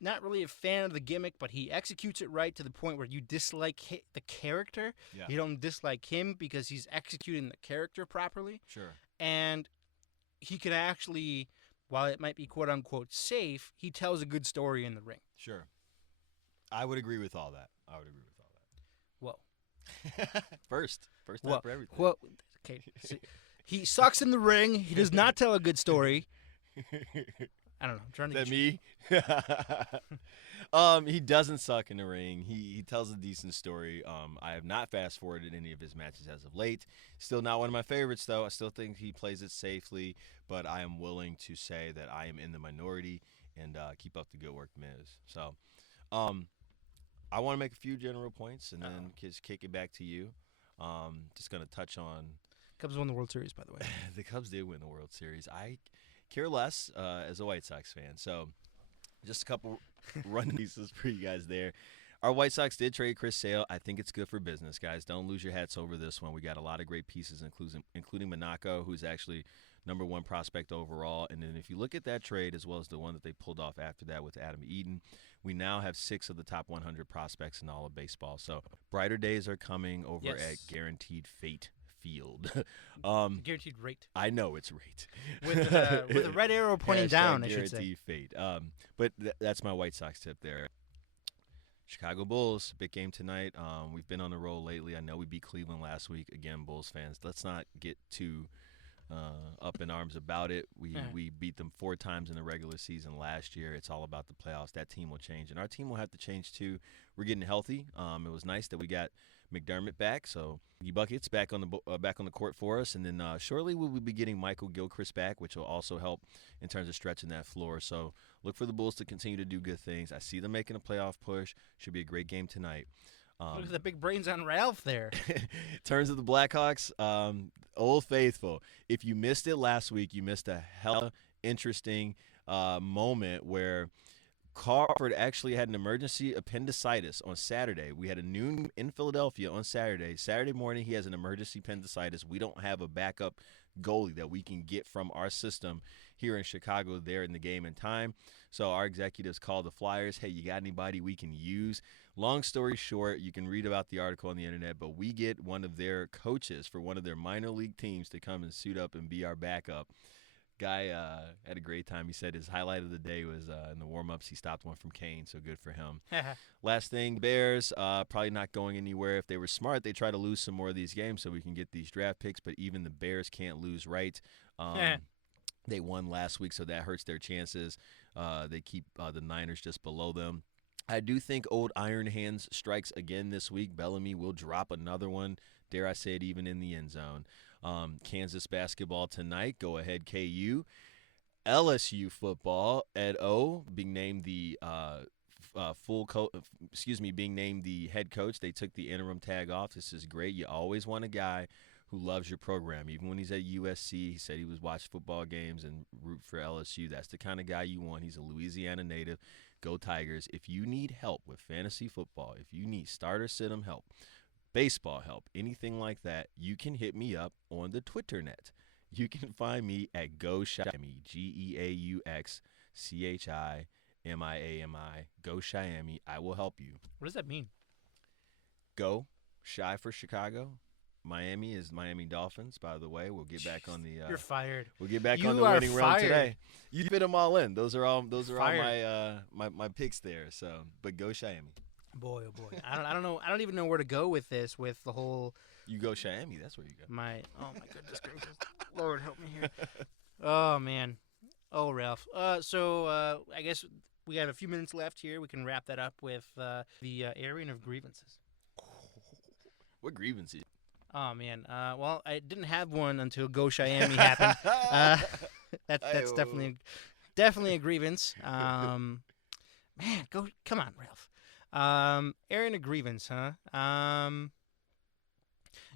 not really a fan of the gimmick, but he executes it right to the point where you dislike the character. Yeah. You don't dislike him because he's executing the character properly. Sure. And he can actually, while it might be quote-unquote safe, he tells a good story in the ring. Sure. I would agree with all that. Whoa. First time for everything. Well, okay. So he sucks in the ring. He does not tell a good story. I don't know. I'm trying to Is that me? He doesn't suck in the ring. He tells a decent story. I have not fast-forwarded any of his matches as of late. Still not one of my favorites, though. I still think he plays it safely, but I am willing to say that I am in the minority and keep up the good work, Miz. So I want to make a few general points and then just kick it back to you. Just going to touch on... Cubs won the World Series, by the way. The Cubs did win the World Series. I care less as a White Sox fan. So just a couple run pieces for you guys there. Our White Sox did trade Chris Sale. I think it's good for business, guys. Don't lose your hats over this one. We got a lot of great pieces, including Monaco, who's actually #1 prospect overall. And then if you look at that trade as well as the one that they pulled off after that with Adam Eaton, we now have 6 of the top 100 prospects in all of baseball. So brighter days are coming over at Guaranteed Fate Field. Guaranteed rate. I know it's rate. With a red arrow pointing down, I should say. Guaranteed Fate. But that's my White Sox tip there. Chicago Bulls, big game tonight. We've been on the roll lately. I know we beat Cleveland last week. Again, Bulls fans, let's not get too up in arms about it. We beat them 4 times in the regular season last year. It's all about the playoffs. That team will change, and our team will have to change too. We're getting healthy. It was nice that we got McDermott back, so Buckets back on the court for us, and then shortly we will be getting Michael Gilchrist back, which will also help in terms of stretching that floor. So look for the Bulls to continue to do good things. I see them making a playoff push. Should be a great game tonight. Look at the big brains on Ralph there. In terms of the Blackhawks, Old Faithful. If you missed it last week, you missed a hella interesting moment where Crawford actually had an emergency appendicitis on Saturday. We had a noon in Philadelphia on Saturday. Saturday morning, he has an emergency appendicitis. We don't have a backup goalie that we can get from our system here in Chicago there in the game in time. So our executives called the Flyers. Hey, you got anybody we can use? Long story short, you can read about the article on the internet, but we get one of their coaches for one of their minor league teams to come and suit up and be our backup. Guy had a great time. He said his highlight of the day was in the warm-ups, he stopped one from Kane, so good for him. Last thing, Bears, probably not going anywhere. If they were smart, they try to lose some more of these games so we can get these draft picks, but even the Bears can't lose right. They won last week, so that hurts their chances. They keep the Niners just below them. I do think old Iron Hands strikes again this week. Bellamy will drop another one, dare I say it, even in the end zone. Kansas basketball tonight. Go ahead, KU. LSU football. Ed O being named the being named the head coach. They took the interim tag off. This is great. You always want a guy who loves your program. Even when he's at USC, he said he was watch football games and root for LSU. That's the kind of guy you want. He's a Louisiana native. Go Tigers. If you need help with fantasy football, if you need starter sit-em help, baseball help, anything like that, you can hit me up on the Twitter net. You can find me at GoShyami, GeauxChiamiami, Go Shyami. I will help you. What does that mean? Go, Shy for Chicago. Miami is Miami Dolphins, by the way. We'll get back on the You're fired. We'll get back You on the are winning run fired. today. You fit them all in. Those are all Fired. my picks there. So, but Go Shyami. Boy, oh boy. I don't know. I don't even know where to go with this. With the whole You go Shyami. That's where you go. oh my goodness gracious, Lord help me here. Oh man. Oh Ralph. So I guess we have a few minutes left here. We can wrap that up with the airing of grievances. What grievances? Oh man. Well, I didn't have one until Go Shyami happened. That's definitely a grievance. Man, come on, Ralph. Airing a grievance, huh?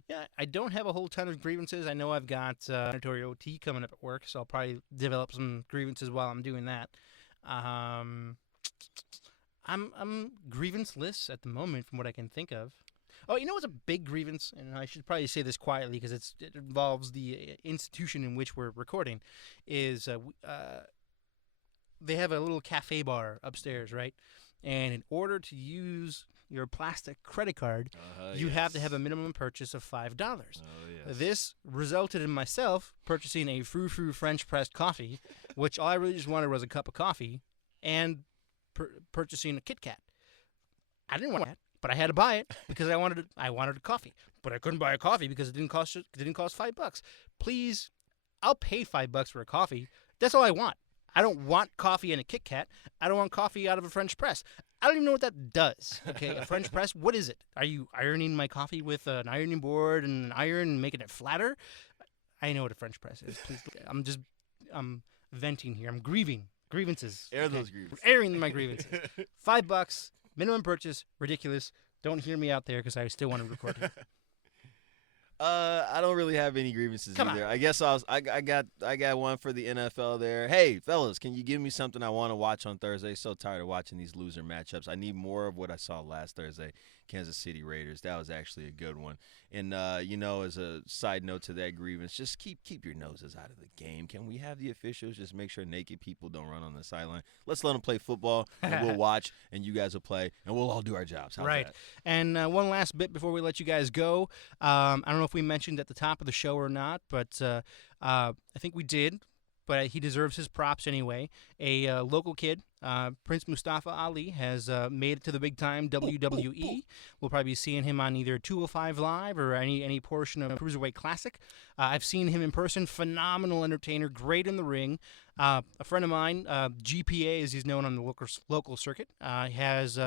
Yeah, I don't have a whole ton of grievances. I know I've got mandatory OT coming up at work, so I'll probably develop some grievances while I'm doing that. I'm grievanceless at the moment, from what I can think of. Oh, you know what's a big grievance? And I should probably say this quietly because it involves the institution in which we're recording. Is they have a little cafe bar upstairs, right? And in order to use your plastic credit card, you have to have a minimum purchase of $5. Oh, yes. This resulted in myself purchasing a frou-frou French pressed coffee, which all I really just wanted was a cup of coffee, and purchasing a Kit Kat. I didn't want that, but I had to buy it because I wanted a coffee. But I couldn't buy a coffee because it didn't cost $5. Please, I'll pay $5 for a coffee. That's all I want. I don't want coffee in a Kit Kat. I don't want coffee out of a French press. I don't even know what that does. Okay, a French press, what is it? Are you ironing my coffee with an ironing board and an iron and making it flatter? I know what a French press is. Please, I'm venting here. I'm grieving. Grievances. Air those grievances. Airing my grievances. $5, minimum purchase, ridiculous. Don't hear me out there because I still want to record here. I don't really have any grievances Come either. on. I guess I got one for the NFL there. Hey, fellas, can you give me something I want to watch on Thursday? So tired of watching these loser matchups. I need more of what I saw last Thursday, Kansas City Raiders. That was actually a good one. And as a side note to that grievance, just keep your noses out of the game. Can we have the officials just make sure naked people don't run on the sideline? Let's let them play football, and we'll watch, and you guys will play, and we'll all do our jobs. How's Right. that? And one last bit before we let you guys go. I don't know if we mentioned at the top of the show or not, but I think we did. But he deserves his props anyway. A local kid, Prince Mustafa Ali, has made it to the big time WWE. We'll probably be seeing him on either 205 Live or any portion of Cruiserweight Classic. I've seen him in person. Phenomenal entertainer, great in the ring. A friend of mine, GPA, as he's known on the local circuit, has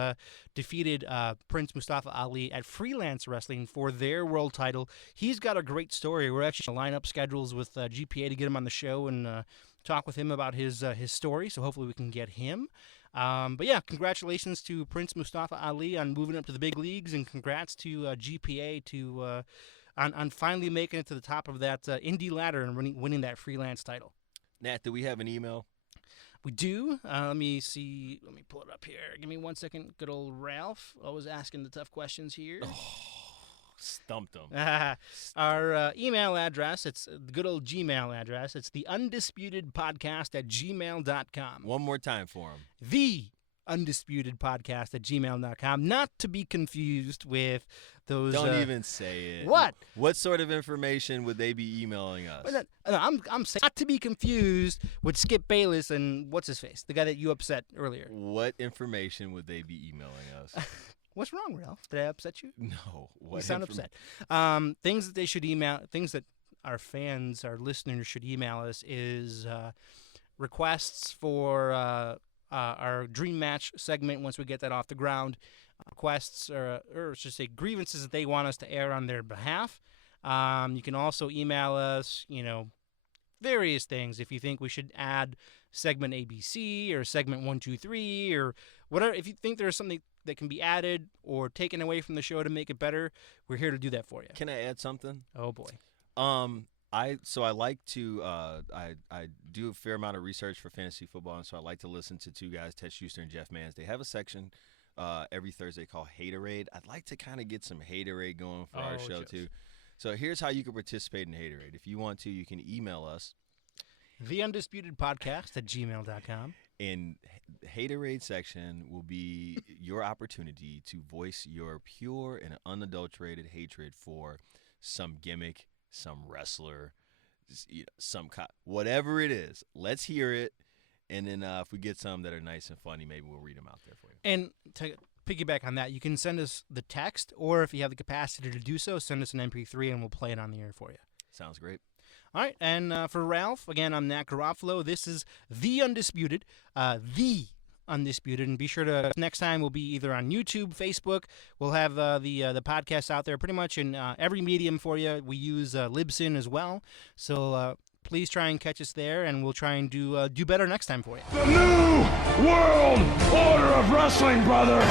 defeated Prince Mustafa Ali at Freelance Wrestling for their world title. He's got a great story. We're actually going to line up schedules with GPA to get him on the show and talk with him about his story. So hopefully we can get him. But yeah, congratulations to Prince Mustafa Ali on moving up to the big leagues, and congrats to GPA to on finally making it to the top of that indie ladder and winning that freelance title. Nat, do we have an email? We do. Let me see. Let me pull it up here. Give me 1 second. Good old Ralph, always asking the tough questions here. Stumped him. Our email address, it's the good old Gmail address. It's the undisputedpodcast@gmail.com. One more time for him. The undisputedpodcast@gmail.com. Not to be confused with those. Don't even say it. What? What sort of information would they be emailing us? I'm saying not to be confused with Skip Bayless and what's his face, the guy that you upset earlier. What information would they be emailing us? What's wrong, Ralph? Did I upset you? No. You sound upset. Things that they should email, things that our fans, our listeners should email us is requests for our dream match segment once we get that off the ground. Requests or should say grievances that they want us to air on their behalf. You can also email us, various things. If you think we should add segment ABC or segment 1, 2, 3 or whatever, if you think there's something that can be added or taken away from the show to make it better, we're here to do that for you. Can I add something? Oh boy. I like to I do a fair amount of research for fantasy football, and so I like to listen to two guys, Ted Schuster and Jeff Mans. They have a section every Thursday called Haterade. I'd like to kind of get some Haterade going for our show too. So here's how you can participate in Haterade. If you want to, you can email us. TheUndisputedPodcast@gmail.com. And Haterade section will be your opportunity to voice your pure and unadulterated hatred for some gimmick, some wrestler, whatever it is. Let's hear it, and then if we get some that are nice and funny, maybe we'll read them out there for you. And to piggyback on that, you can send us the text, or if you have the capacity to do so, send us an MP3, and we'll play it on the air for you. Sounds great. All right, and for Ralph, again, I'm Nat Garofalo. This is The Undisputed, and be sure to, next time we'll be either on YouTube, Facebook. We'll have the podcast out there pretty much in every medium for you. We use Libsyn as well, so please try and catch us there, and we'll try and do better next time for you. The new world order of wrestling, brother.